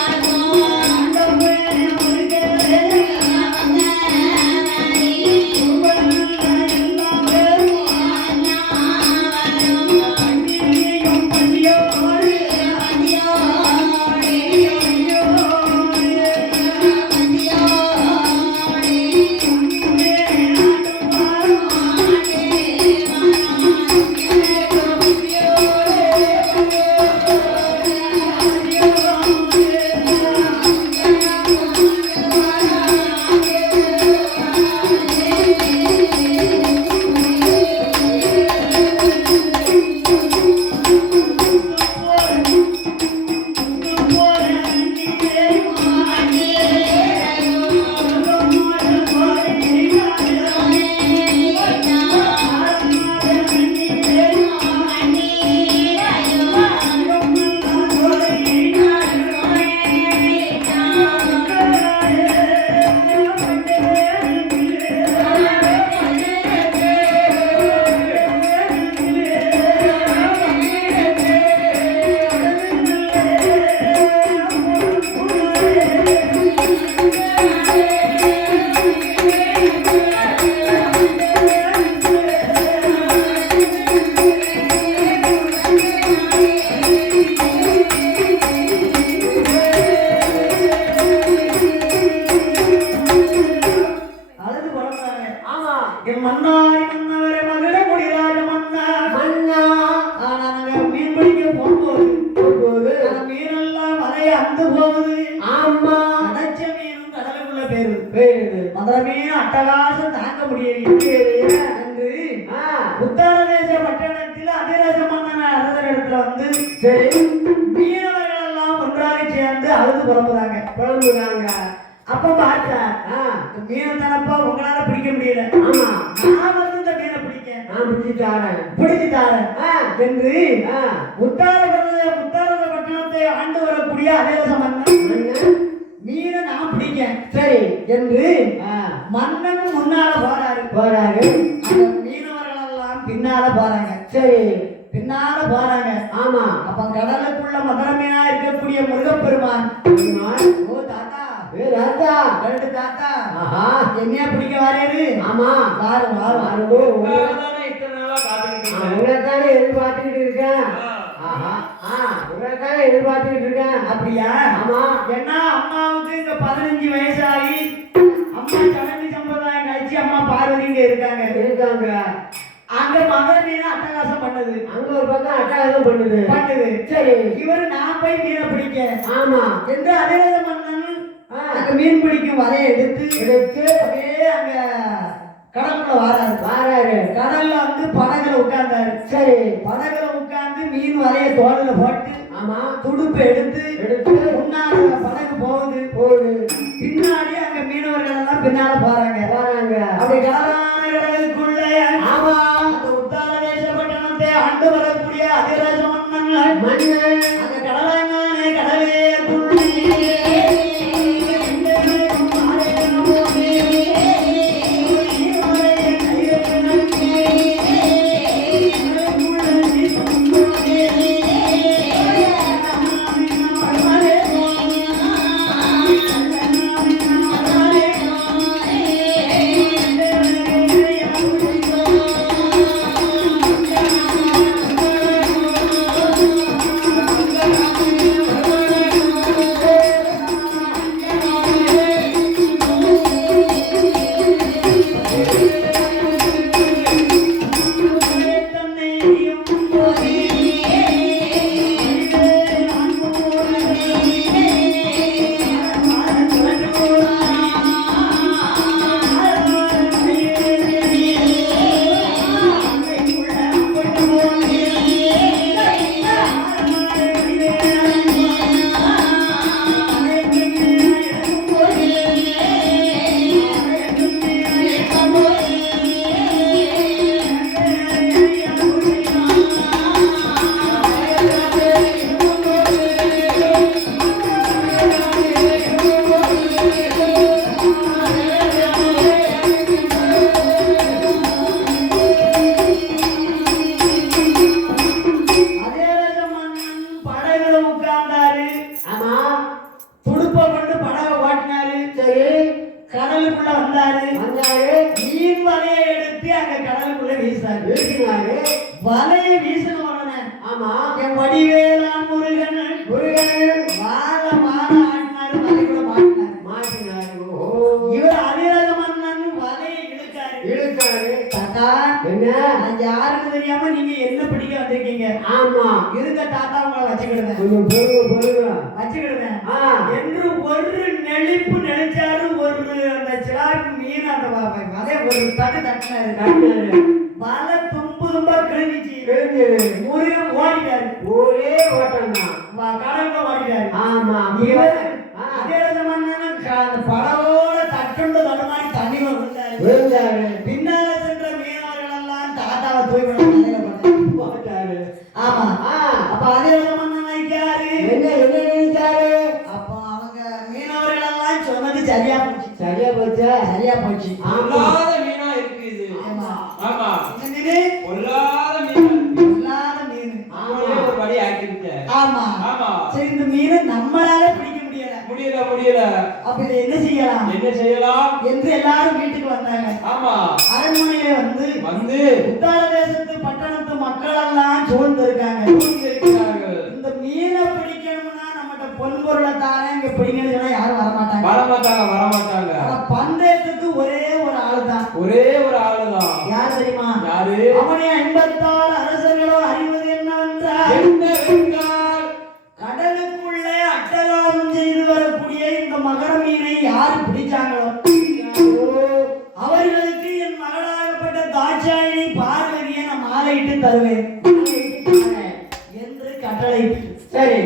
அட்டகாசம் தாங்க முடியவில்லை என்று உத்தரதேச பட்டணத்தில் அதிரச மன்னன் அரசர் இடத்துல வந்து சரி மீனவர்கள் எல்லாம் ஒன்றாக சேர்ந்து அழுது புலம்புறாங்க. அப்ப பார்த்தா மீனை தானப்பா உங்களால பிடிக்க முடியல. ஆமா நான் வந்து இந்த மீனை பிடிச்சு தாரேன் என்று உத்தரத பட்டணத்தை ஆண்டு வரக்கூடிய அதிரச மன்னன் மீனை நான் பிடிக்க சரி என்று மன்னனும் முன்னால போறாரு. அந்த மீனவர்கள் எல்லாம் பின்னால போறாங்க. சரி பின்னால போறாங்க. ஆமா அப்ப கடலுக்குள்ள மதுர மீனா இருக்கக்கூடிய முருகப்பெருமான் ஓ தாத்தா ராஜா ரெண்டு தாத்தா என்னையா பிடிக்க வாரேரு. ஆமா வாரு இத்தனை நாளா காத்துக்கிட்டு உங்களைத்தானே எதிர்பார்த்துக்கிட்டு இருக்கேன். உங்களுக்காக எதிர்பார்த்துக்கிட்டு இருக்கேன். அப்படியா? ஆமா ஏன்னா அம்மாவுக்கு இங்க 15 வயசாகி அம்மா கிளம்பி சம்பிரதாயம் கழிச்சு அம்மா பார்வதி இங்க இருக்காங்க. அங்க மகன் மீன் அட்டகாசம் பண்ணுது. அங்க ஒரு பக்கம் அட்டகாசம் பண்ணுது. சரி இவரு நான் போய் மீனை பிடிக்க ஆமா என்று அதே மன்னன் அங்க மீன் பிடிக்கும் வலையை எடுத்து அப்படியே அங்க கடலுக்குள்ள வாராரு. கடல்ல வந்து படகுல உட்கார்ந்தாரு. சரி படகுல உட்கார்ந்து மீன் வலைய தோல்ல போட்டு ஆமா துடுப்பு எடுத்து முன்னாடி படகு போகுது. பின்னாடி அங்க மீனவர்கள் எல்லாம் பின்னால போறாங்க. அப்படி கடலுக்குள்ள ஆமா அந்த உத்தரதேச பட்டணத்தை ஆண்டு வரக்கூடிய அதிராஜ மன்னன் அந்த கடலாங்கானே கடலே வலையை வீசணும். ஆமா என் வடிவேலான் முருகன் வாழ ஆடினாரு. வலை கூட மாட்டினாரு. இவர் அதிராஜ மன்னன் வலையை இழுக்காரு. தாத்தா என்ன யாருக்கு தெரியாம நீங்க என்ன பிடிக்க வந்திருக்கீங்க. ஆமா இருக்க தாத்தா உங்களை வச்சுக்கிடுங்க என்று ஒரு நெளிப்பு நெளிச்சாரு. ஒரு அந்த சிலாக்கு மீன் அந்த வலை ஒரு தட்டினாரு. வலை தும்பா கிழிஞ்சிச்சு. முருகன் ஓடிட்டாரு. ஒரே ஓட்டம் தான் கடல்ல ஓடிட்டாரு. ஆமா இவர் அதிராஜ மன்னன் படவோட தட்டுண்டு தடுமாறி தண்ணி விழுந்தாரு. பின்னால சென்ற மீனவர்கள் எல்லாம் தாத்தாவை போய்விட்டாரு. ஆமா அப்ப அதிராஜ மன்னன் நினைக்காரு என்ன அப்ப அவங்க மீனவர்கள் எல்லாம் சொன்னது சரியா போச்சு. மீனா இருக்கு இது. ஆமா பொல்லாத மீன் ஒரு படி ஆக்கிருக்க. ஆமா சரி இந்த மீனை நம்மளால பிடிக்க முடியல. அப்ப இதை என்ன செய்யலாம் என்று எல்லாரும் வீட்டுக்கு வந்தாங்க. ஆமா அரண்மனையில வந்து உத்தரதேசத்து பட்டணத்து மக்கள் எல்லாம் சூழ்ந்திருக்காங்க. இந்த மீனை பிடிக்கணும்னா நம்மகிட்ட பொன்பொருளை தானே இங்க பிடிக்கணும்னு சொன்னா யாரும் வரமாட்டாங்க. பந்தயத்துக்கு ஒரே ஒரு ஆளு தான். யார் தெரியுமா? அவனை 56 அரசர்களோ அறிவது என்னவென்றால் கடலுக்குள்ளே அட்டகாசம் செய்து வரக்கூடிய இந்த மகர மீனை யாரு பிடிச்சாங்களோ ஆயிடுச்சு. சரி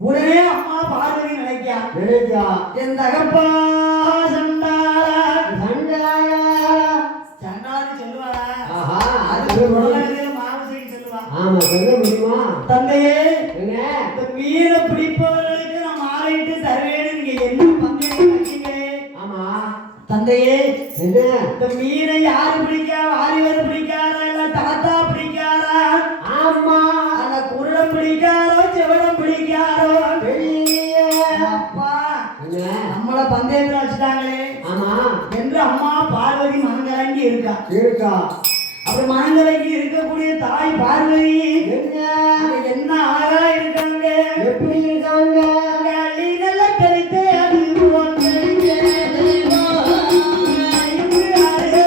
உடனே அம்மா பார்வதி நினைக்கா நினைச்சா என் தகப்பா சண்டாளா சண்டாளா சண்டாளன்னு சொல்லுவாளா? ஆஹா அது உலகத்துல மாமசைக்கு சொல்லுவா. ஆமா சொல்ல முடியுமா தந்தையே என்ன இந்த மீனை பிடிப்பவர்களுக்கு நான் மாறிட்டு தருவேன்னு நீங்க என்ன பந்தயம் வச்சீங்களே? ஆமா தந்தையே என்ன இந்த மீனை யாரு பிடிக்கா? வாலிபர் பிடிக்காரா இல்ல தாத்தா பிடிக்காரா? ஆமா அந்த குருடம் பிடிக்காரோ செவடம் பிடிக்காரோ? பெரிய அப்பா என்ன நம்மள பந்தயத்துல வச்சுட்டாங்களே ஆமா என்று அம்மா பார்வதி மனங்கலங்கி இருக்கா. இருக்கா அப்படி மனங்கலங்கி இருக்கக்கூடிய தாய் பார்வதி என்ன அங்க என்ன அழகா இருக்காங்க. எப்படி இருக்காங்க அள்ளி நல்ல கழித்து அது போல் கழித்து அது போல் இங்கு அழகே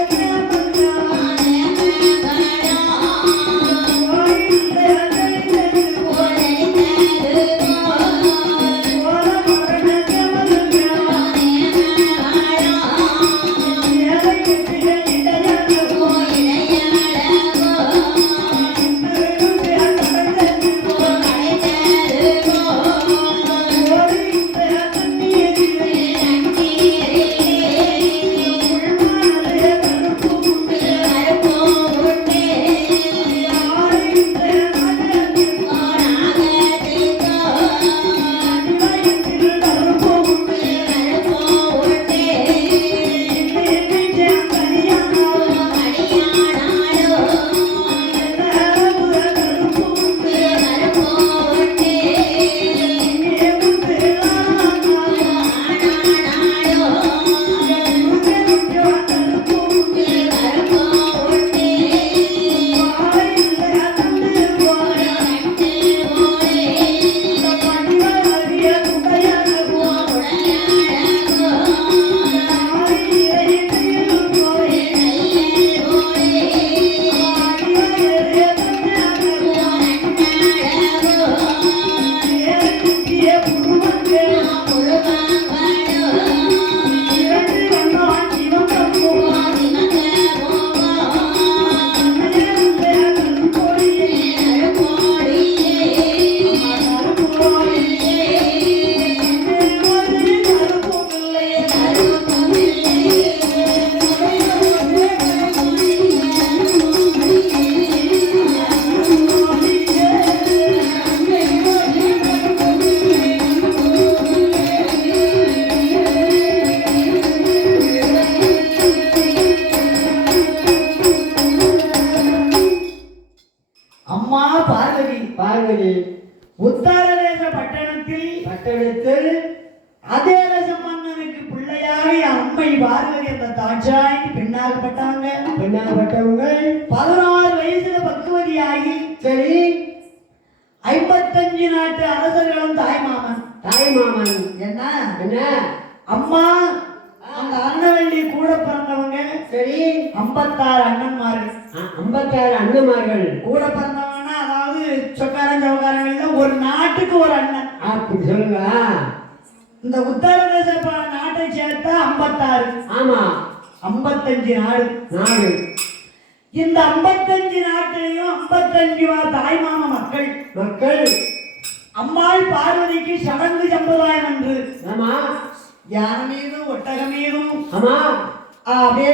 அம்மா பார்வதி பார்வதி உத்தரதேச பட்டணத்தில் அதேரச மன்னனுக்கு பிள்ளையாக அம்மை பார்வதி அந்த தாட்சாய்க்கு பெண்ணாகப்பட்டாங்க. பெண்ணாகப்பட்டவங்க 16 வயசுல பக்குவதியாகி சரி 55 நாட்டு அரசர்களும் தாய்மாமன் என்ன என்ன அம்மா அந்த அண்ணவள்ளி கூட பிறந்தவங்க சரி 56 அண்ணன்மார்கள் 56 அண்ணன்மார்கள் கூட பிறந்தவங்கன்னா அதாவது சொக்காரன் சவகாரங்கள் ஒரு நாட்டுக்கு ஒரு அண்ணன் அப்படி சொல்லுங்க இந்த உத்தரதேச நாட்டை சேர்த்தா 56 ஆமா 55 நாடு இந்த 55 நாட்டிலையும் 55 தாய்மாம மக்கள் அம்மாள் பார்வதிக்கு சடங்கு சம்பிரதாயம் என்று ஆமா யானை மீதும் ஒட்டகம் மீதும் ஆமா அப்படியே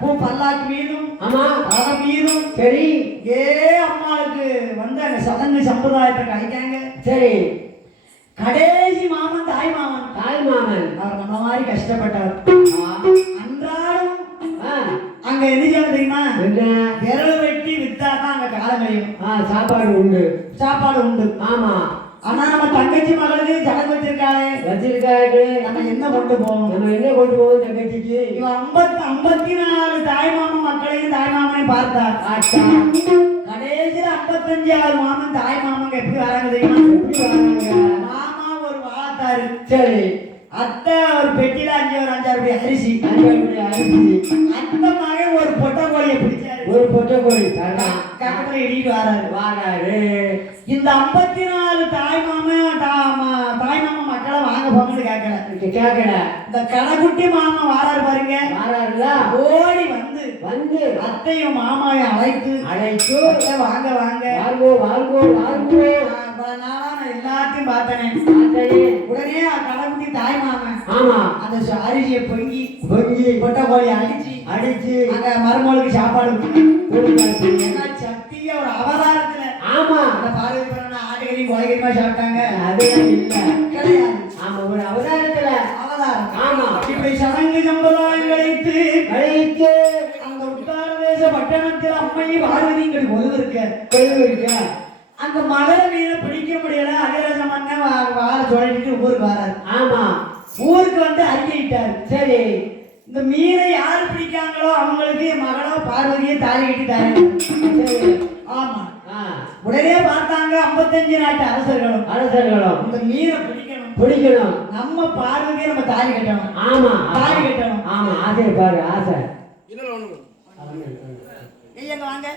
பூ பல்லாக்கு மீதும் ஆமா ரதம் மீதும் சரி அம்மாளுக்கு வந்து அந்த சடங்கு சம்பிரதாயத்தை கழிக்காங்க. சரி கடைசி மாமன் தாய்மாமன் அவர் நம்ம மாதிரி கஷ்டப்பட்டவர். அன்றாடம் அங்க என்ன செய்ய தெரியுமா விரல் வெட்டி வித்தாதான் அங்க காலங்களையும் சாப்பாடு உண்டு. ஆமா ஆனா நம்ம தங்கச்சி மகளுக்கு சடங்கு வச்சிருக்காரு நம்ம என்ன கொண்டு போவோம் தங்கச்சிக்கு இவன் 54 தாய்மாமன் மக்களையும் தாய்மாமனையும் பார்த்தார். கடைசியில 55வது மாமன் தாய்மாமங்க எப்படி வராங்க தெரியுமா? மாமா ஒரு வாழத்தாரு சரி அத்தை ஒரு பெட்டியில 5 படி அரிசி அந்த மகன் ஒரு பொட்டை கோழியை பிடிச்சாரு. கக்கத்துல இடிட்டு வராரு. இந்த 54 தாய்மாமன் மக்களை வாங்க போங்கன்னு கேட்கல. இந்த கடைக்குட்டி மாமா வாராரு பாருங்க. ஓடி வந்து அத்தையும் மாமாவையும் அழைத்து வாங்க இவ்வளவு நாளா நான் எல்லாத்தையும் பார்த்தனே உடனே கடவுட்டி தாய் மாமன் ஆமா அந்த அரிசியை பொங்கி பொங்கி கொட்டை கோழி அடிச்சு அங்க மருமகளுக்கு சாப்பாடு கொடுத்தாரு சக்தியா ஒரு அவதாரத்துல ஆமா அந்த பார்வதி பிறகு ஆட்டுக்கறி கோழிக்கறிமா சாப்பிட்டாங்க அதெல்லாம் இல்ல கிடையாது ஆமா ஒரு அவதாரத்துல அவதாரம் ஆமா இப்படி சடங்கு சம்பிரதாயம் கழித்து கழித்து அந்த உத்தரதேச பட்டணத்தில் அம்மை பார்வதி கொழுவு இருக்க அங்க மழை மீனை பிடிக்க முடியல அகரசம் வாழ சொல்லிட்டு ஊருக்கு வராரு ஆமா ஊருக்கு வந்து அறிக்கையிட்டாரு சரி இந்த மீனை யாரு பிடிக்காங்களோ அவங்களுக்கு என் மகளோ பார்வதியை தாலி கட்டி தாரி ஆமா உடனே பார்த்தாங்க 55 நாட்டு அரசர்களும் இந்த மீனை பிடிக்கணும் நம்ம பார்வதியை நம்ம தாலி கட்டணும் ஆமா தாலி கட்டணும் ஆமா ஆசை பாரு ஆசை எங்க வாங்க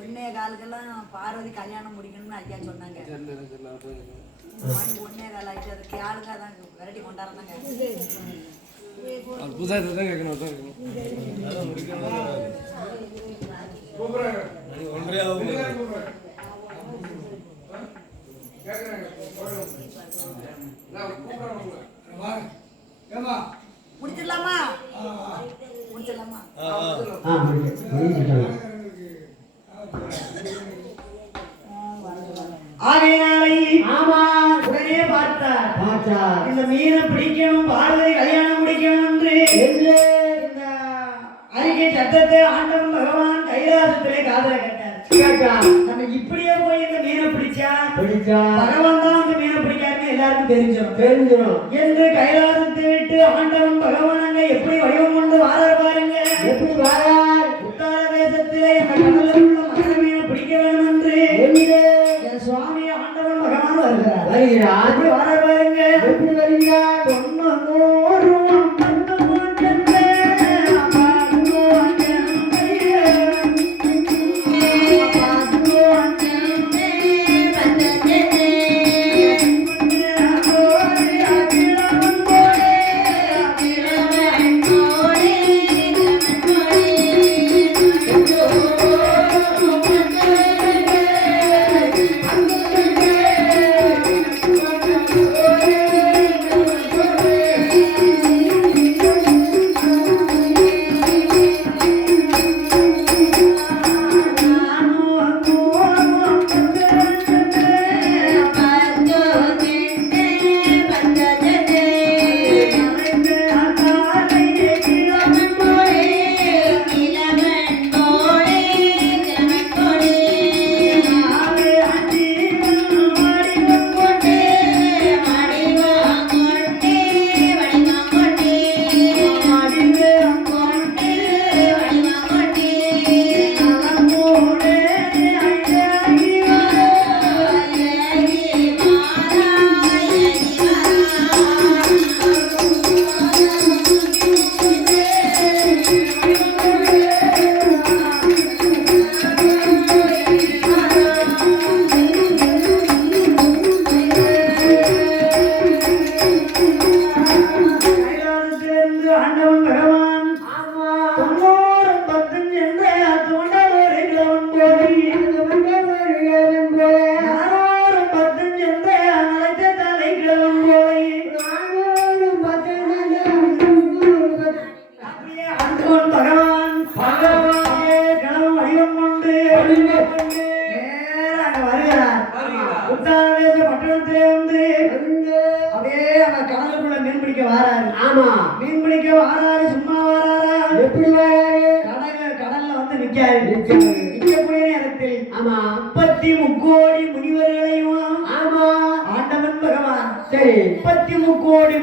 ஒன்னே காலுக்கெல்லாம் பார்வதி கல்யாணம் முடிக்கணும்னு ஐயா சொன்னாங்க மணி ஒன்னே கால் ஆயிடுச்சு அதுக்கு ஆளுக்கா தான் விரட்டி கொண்டாடுறாங்க முடிச்சிடலாமா முடிச்சிடலாமா ஆகையினாலே ஆமா உடனே பார்த்தார் இந்த மீனை பிடிக்கணும் பார்வதி கல்யாணம் முடிக்கணும் என்று இந்த அறிக்கை சட்டத்தை ஆண்டவன் பகவான் கைலாசத்திலே காதல கேட்டார் நம்ம இப்படியே போய் இந்த மீனை பிடிச்சா பகவான் தான் அந்த மீனை பிடிக்காருன்னு எல்லாருக்கும் தெரிஞ்சிடும் என்று கைலாசத்தை விட்டு ஆண்டவன் பகவான் அங்க எப்படி வடிவம் கொண்டு வாரார் பாருங்க எப்படி வாரார் உத்தர தேசத்திலே அந்த கடலில் உள்ள மகர மீனை பிடிக்க வேண்டும் என்று என் சுவாமி ஆண்டவன் பகவான் வருகிறார் அப்படி வாரார் பாருங்க எப்படி வருகிறார்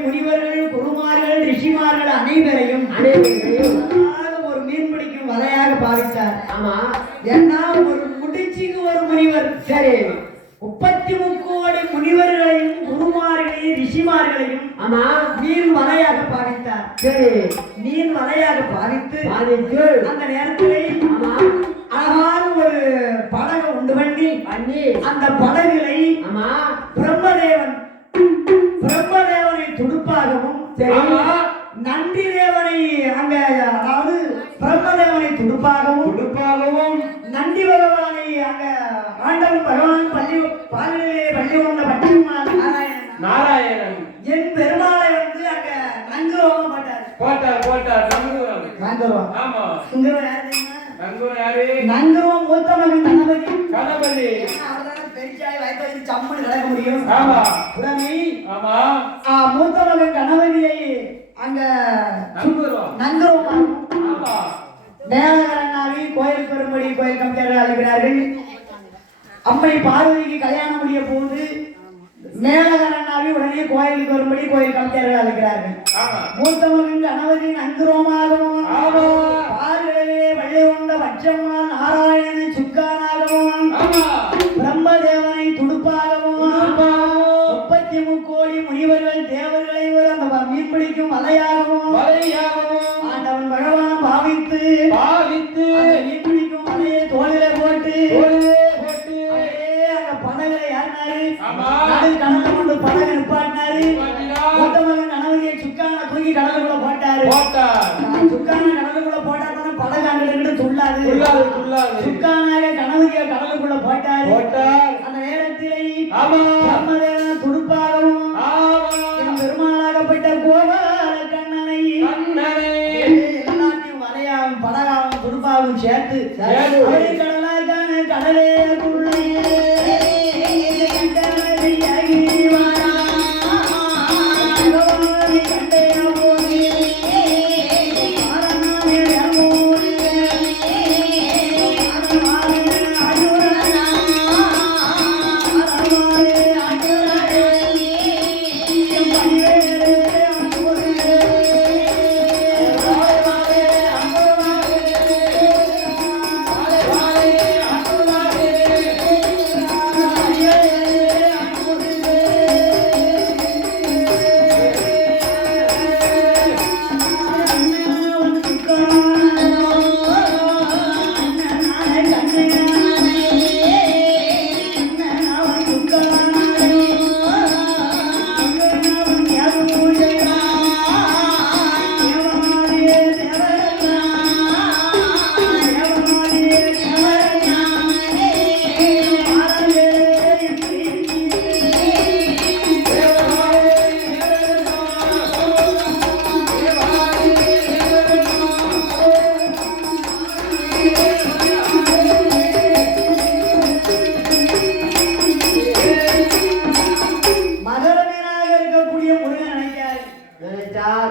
முனிவர்கள் குருமார்கள் ரிஷிமார்கள் அனைவரையும் ஒரு மீன் பிடிக்கும் வலையாக பாவித்தார். ஏன்னா ஒரு முடிச்சுக்கு ஒரு முனிவர் 33 முனிவர்களையும் குருமார்களையும் ரிஷிமார்களையும் மீன் வலையாக பாவித்தார். மீன் வலையாக பாவித்து அந்த நேரத்திலே அழகான ஒரு படகை உண்டு பண்ணி அந்த படகுகளை பிரம்மதேவனை துடுப்பாகவும் நந்தி தேவனை அங்க அதாவது பிரம்மதேவனை துடுப்பாகவும் நந்தி பகவானை அங்க ஆண்டவன் பகவான் பள்ளி கொண்ட பட்டியமான் நாராயணன் என் பெருமாளை வந்து அங்க நங்குரோகம் போட்டார் நங்குரோம் ஆமா நங்குரோம் யாரு நங்குரோம் மூத்த மகன் கணபதி பெரிச்சாய் வயது சம்மன் கிடக்க முடியும் ஆமா உடனே ஆமா மூத்த மகன் கணபதியை அங்க நங்குரோம் ஆமா மேலகரனாவி கோயில் பெரும்படி கோயில் கம்பியார்கள் அழைக்கிறார்கள் அம்மை பார்வதிக்கு கல்யாணம் முடிய போது மேலகரனாவி உடனே கோயிலுக்கு வரும்படி கோயில் கம்பியார்கள் அழைக்கிறார்கள் மூத்த மகன் கணபதி நங்குரோமாகவும் பார்வையிலே வள்ளி கொண்ட பட்சம்மா நாராயணன் சுக்கானாகவும் பிரம்மதேவனை துடுப்பாகவும் 33 கோடி முனிவர்கள் தேவர்களை அந்த மீன் பிடிக்கும் வலையாகவும் ஆண்டவன் பகவான் பாவித்து மீன் பிடிக்கும் வலையை தோளிலே போட்டு அங்க படகளை யாருனாரு கடலை கொண்டு படகை நிப்பாட்டினாரு மூத்த மகன் கணவதியை சுக்கான தூக்கி கடலுக்குள்ள போட்டாரு சுக்கான கடலுக்குள்ள போட்டா தானே படகு அங்கிட்டு துள்ளாது சுக்கானாக கணவதியை கடலுக்குள்ள போட்டாரு அந்த நேரத்திலே பிரம்மதேவன் துடுப்பாகவும் பெருமாளாகப்பட்ட கோபால கண்ணனை எல்லாத்தையும் வலையாகவும் படகாகவும் துடுப்பாகவும் சேர்த்து கடலாக்கான கடலே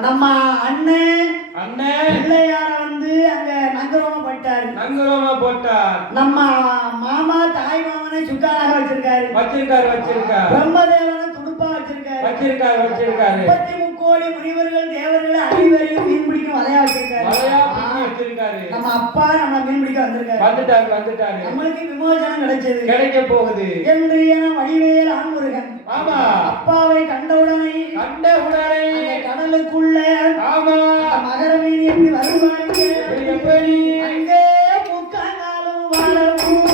நம்ம அண்ணன் பிள்ளையார வந்து அங்க நங்குரோமா போட்டார் நம்ம மாமா தாய் மாமனை சுக்காராக வச்சிருக்காரு பிரம்மதேவனை துடுப்பா வச்சிருக்காரு 33 கோடி முனிவர்கள் தேவர்கள் அனைவரையும் மீன் பிடிக்கும் வலையா வச்சிருக்காரு நம்ம அப்பா நம்ம மீன் பிடிக்க வந்துட்டாரு நம்மளுக்கு விமோசனம் கிடைக்க போகுது என்று என வடிவேல் ஆண்முருகன் அப்பாவை கண்டவுடனே கடலுக்குள்ள மகர மீன் எப்படி வருவாங்க அங்கே முக்காலும் வரவும்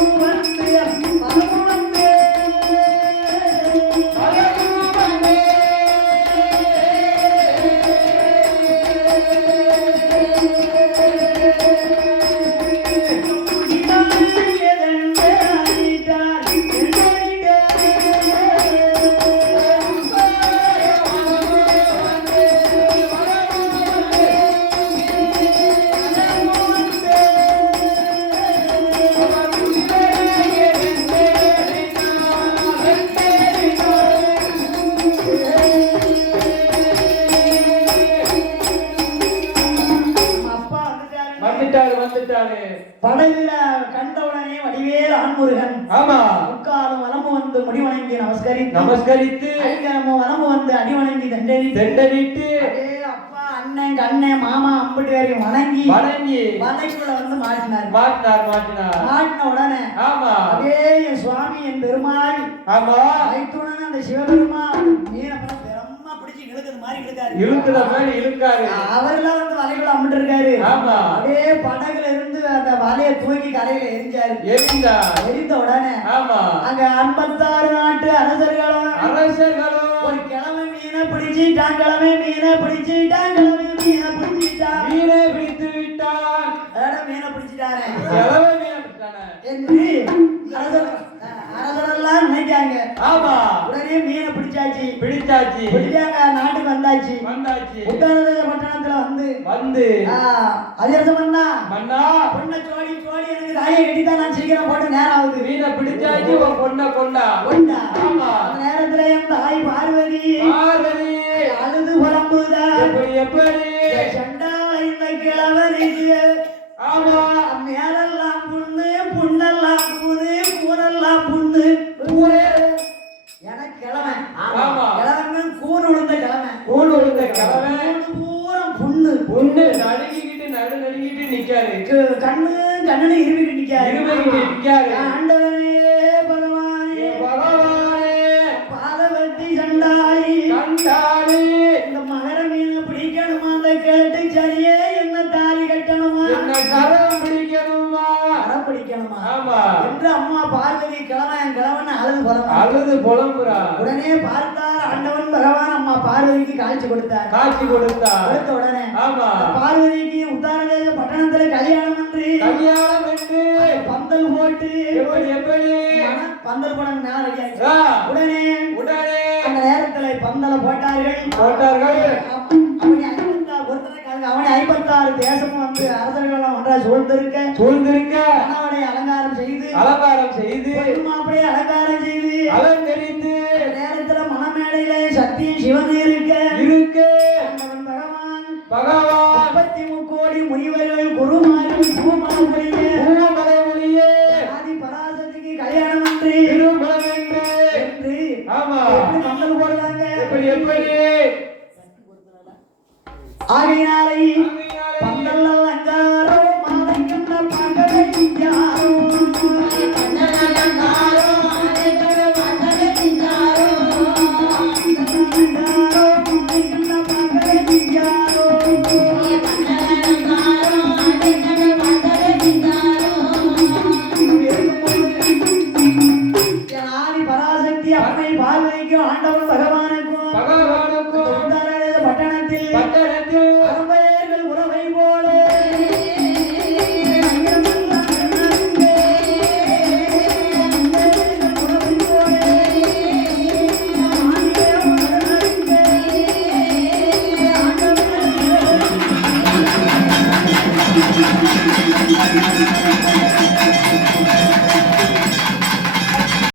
வந்து படகுல கண்டவுடனே வடிவேல் ஆண்முருகன் முக்காலும் வலமு வந்து முடிவணங்கி நமஸ்கரித்து வலமு வந்து அடிவணங்கி தண்டனிட்டு அப்பா அண்ணன் கண்ணன் மாமா அம்பிட்டு வரையும் வணங்கி வலைக்குள்ள வந்து மாட்டினார் உடனே அதே என் சுவாமி என் பெருமாள் வைத்துடன் அந்த சிவபெருமான் மீன இழுக்காரு அவரெல்லாம் வந்து வலைக்குள்ள அம்பிட்டு இருக்காரு அப்படியே படகுல இருந்து அந்த வலையை தூக்கி கரையில எரிந்த உடனே அங்க 56 நாட்டு அரசர்களும் ஒரு கிழமை மீனை பிடிச்சிட்டான் மீனை பிடித்து விட்டான் வேட மீனை பிடிச்சிட்டாரே செலவே மீனை பிடிச்சானே. என்று அரசரெல்லாம் நினைக்காங்க. ஆமா உடனே மீனை பிடிச்சாச்சு. பிடிச்சாச்சு பிடிச்சாங்க, நாட்டுக்கு வந்தாச்சு. வந்தாச்சு உத்தரதேச பட்டணத்துல வந்து அதிரசம் பண்ணா மன்னா பொண்ணை சோடி சோடி எனக்கு தாலியை கட்டித்தான் நான் சீக்கிரம் போட்டு நேரம் ஆகுது. மீனை பிடிச்சாச்சு உன் பொண்ணை கொண்டா. கொண்டா. ஆமா அந்த நேரத்துல என் தாய் பார்வதி பார்வதி அழுது புலம்புதா. எப்படி சண்டா இந்த கிழவனுக்கு ஆமா மேலெல்லாம் புண்ணு, புண்ணெல்லாம் கூறு, கூரெல்லாம் புண்ணு. கூரே எனக்கு கிழமை. ஆமா. கிழமை கூறு விழுந்த கிழமை. கூழ் விழுந்த கிழமை பூரா புண்ணு. பொண்ணு நடுங்கிக்கிட்டு நடுங்கிட்டு நிக்காரு. கண்ணுன்னு இருமிட்டு நிக்காரு. இருமிட்டு நிக்காரு. ஆண்டவனே பகவானே பகவானே பாதவத்தி சண்டாளி கண்டாளி இந்த மகர மீனை பிடிக்கணுமா? அந்த கேட்டு சரியே என்ன தாலி கட்டணுமா? என்ன கரம் பிடிக்கணுமா? கரம் பிடிக்கணுமா? ஆமா என்று அம்மா பார்வதி கிழவன் அழுது புலம்புறா. உடனே பார்த்தார் ஆண்டவன் பகவான். அம்மா பார்வதிக்கு காட்சி கொடுத்தார். காட்சி கொடுத்தா. கொடுத்த உடனே ஆமா பார்வதிக்கு உத்தாரதேச பட்டணத்துல கல்யாணம் என்று கல்யாணம் என்று பந்தல் போட்டு எப்படி பந்தல் படம் நாளைக்கு ஆ, உடனே அந்த நேரத்துல பந்தல போட்டார்கள். அவனை 56 தேசமும் வந்து அரசர்கள் ஒன்றா சூழ்ந்திருக்க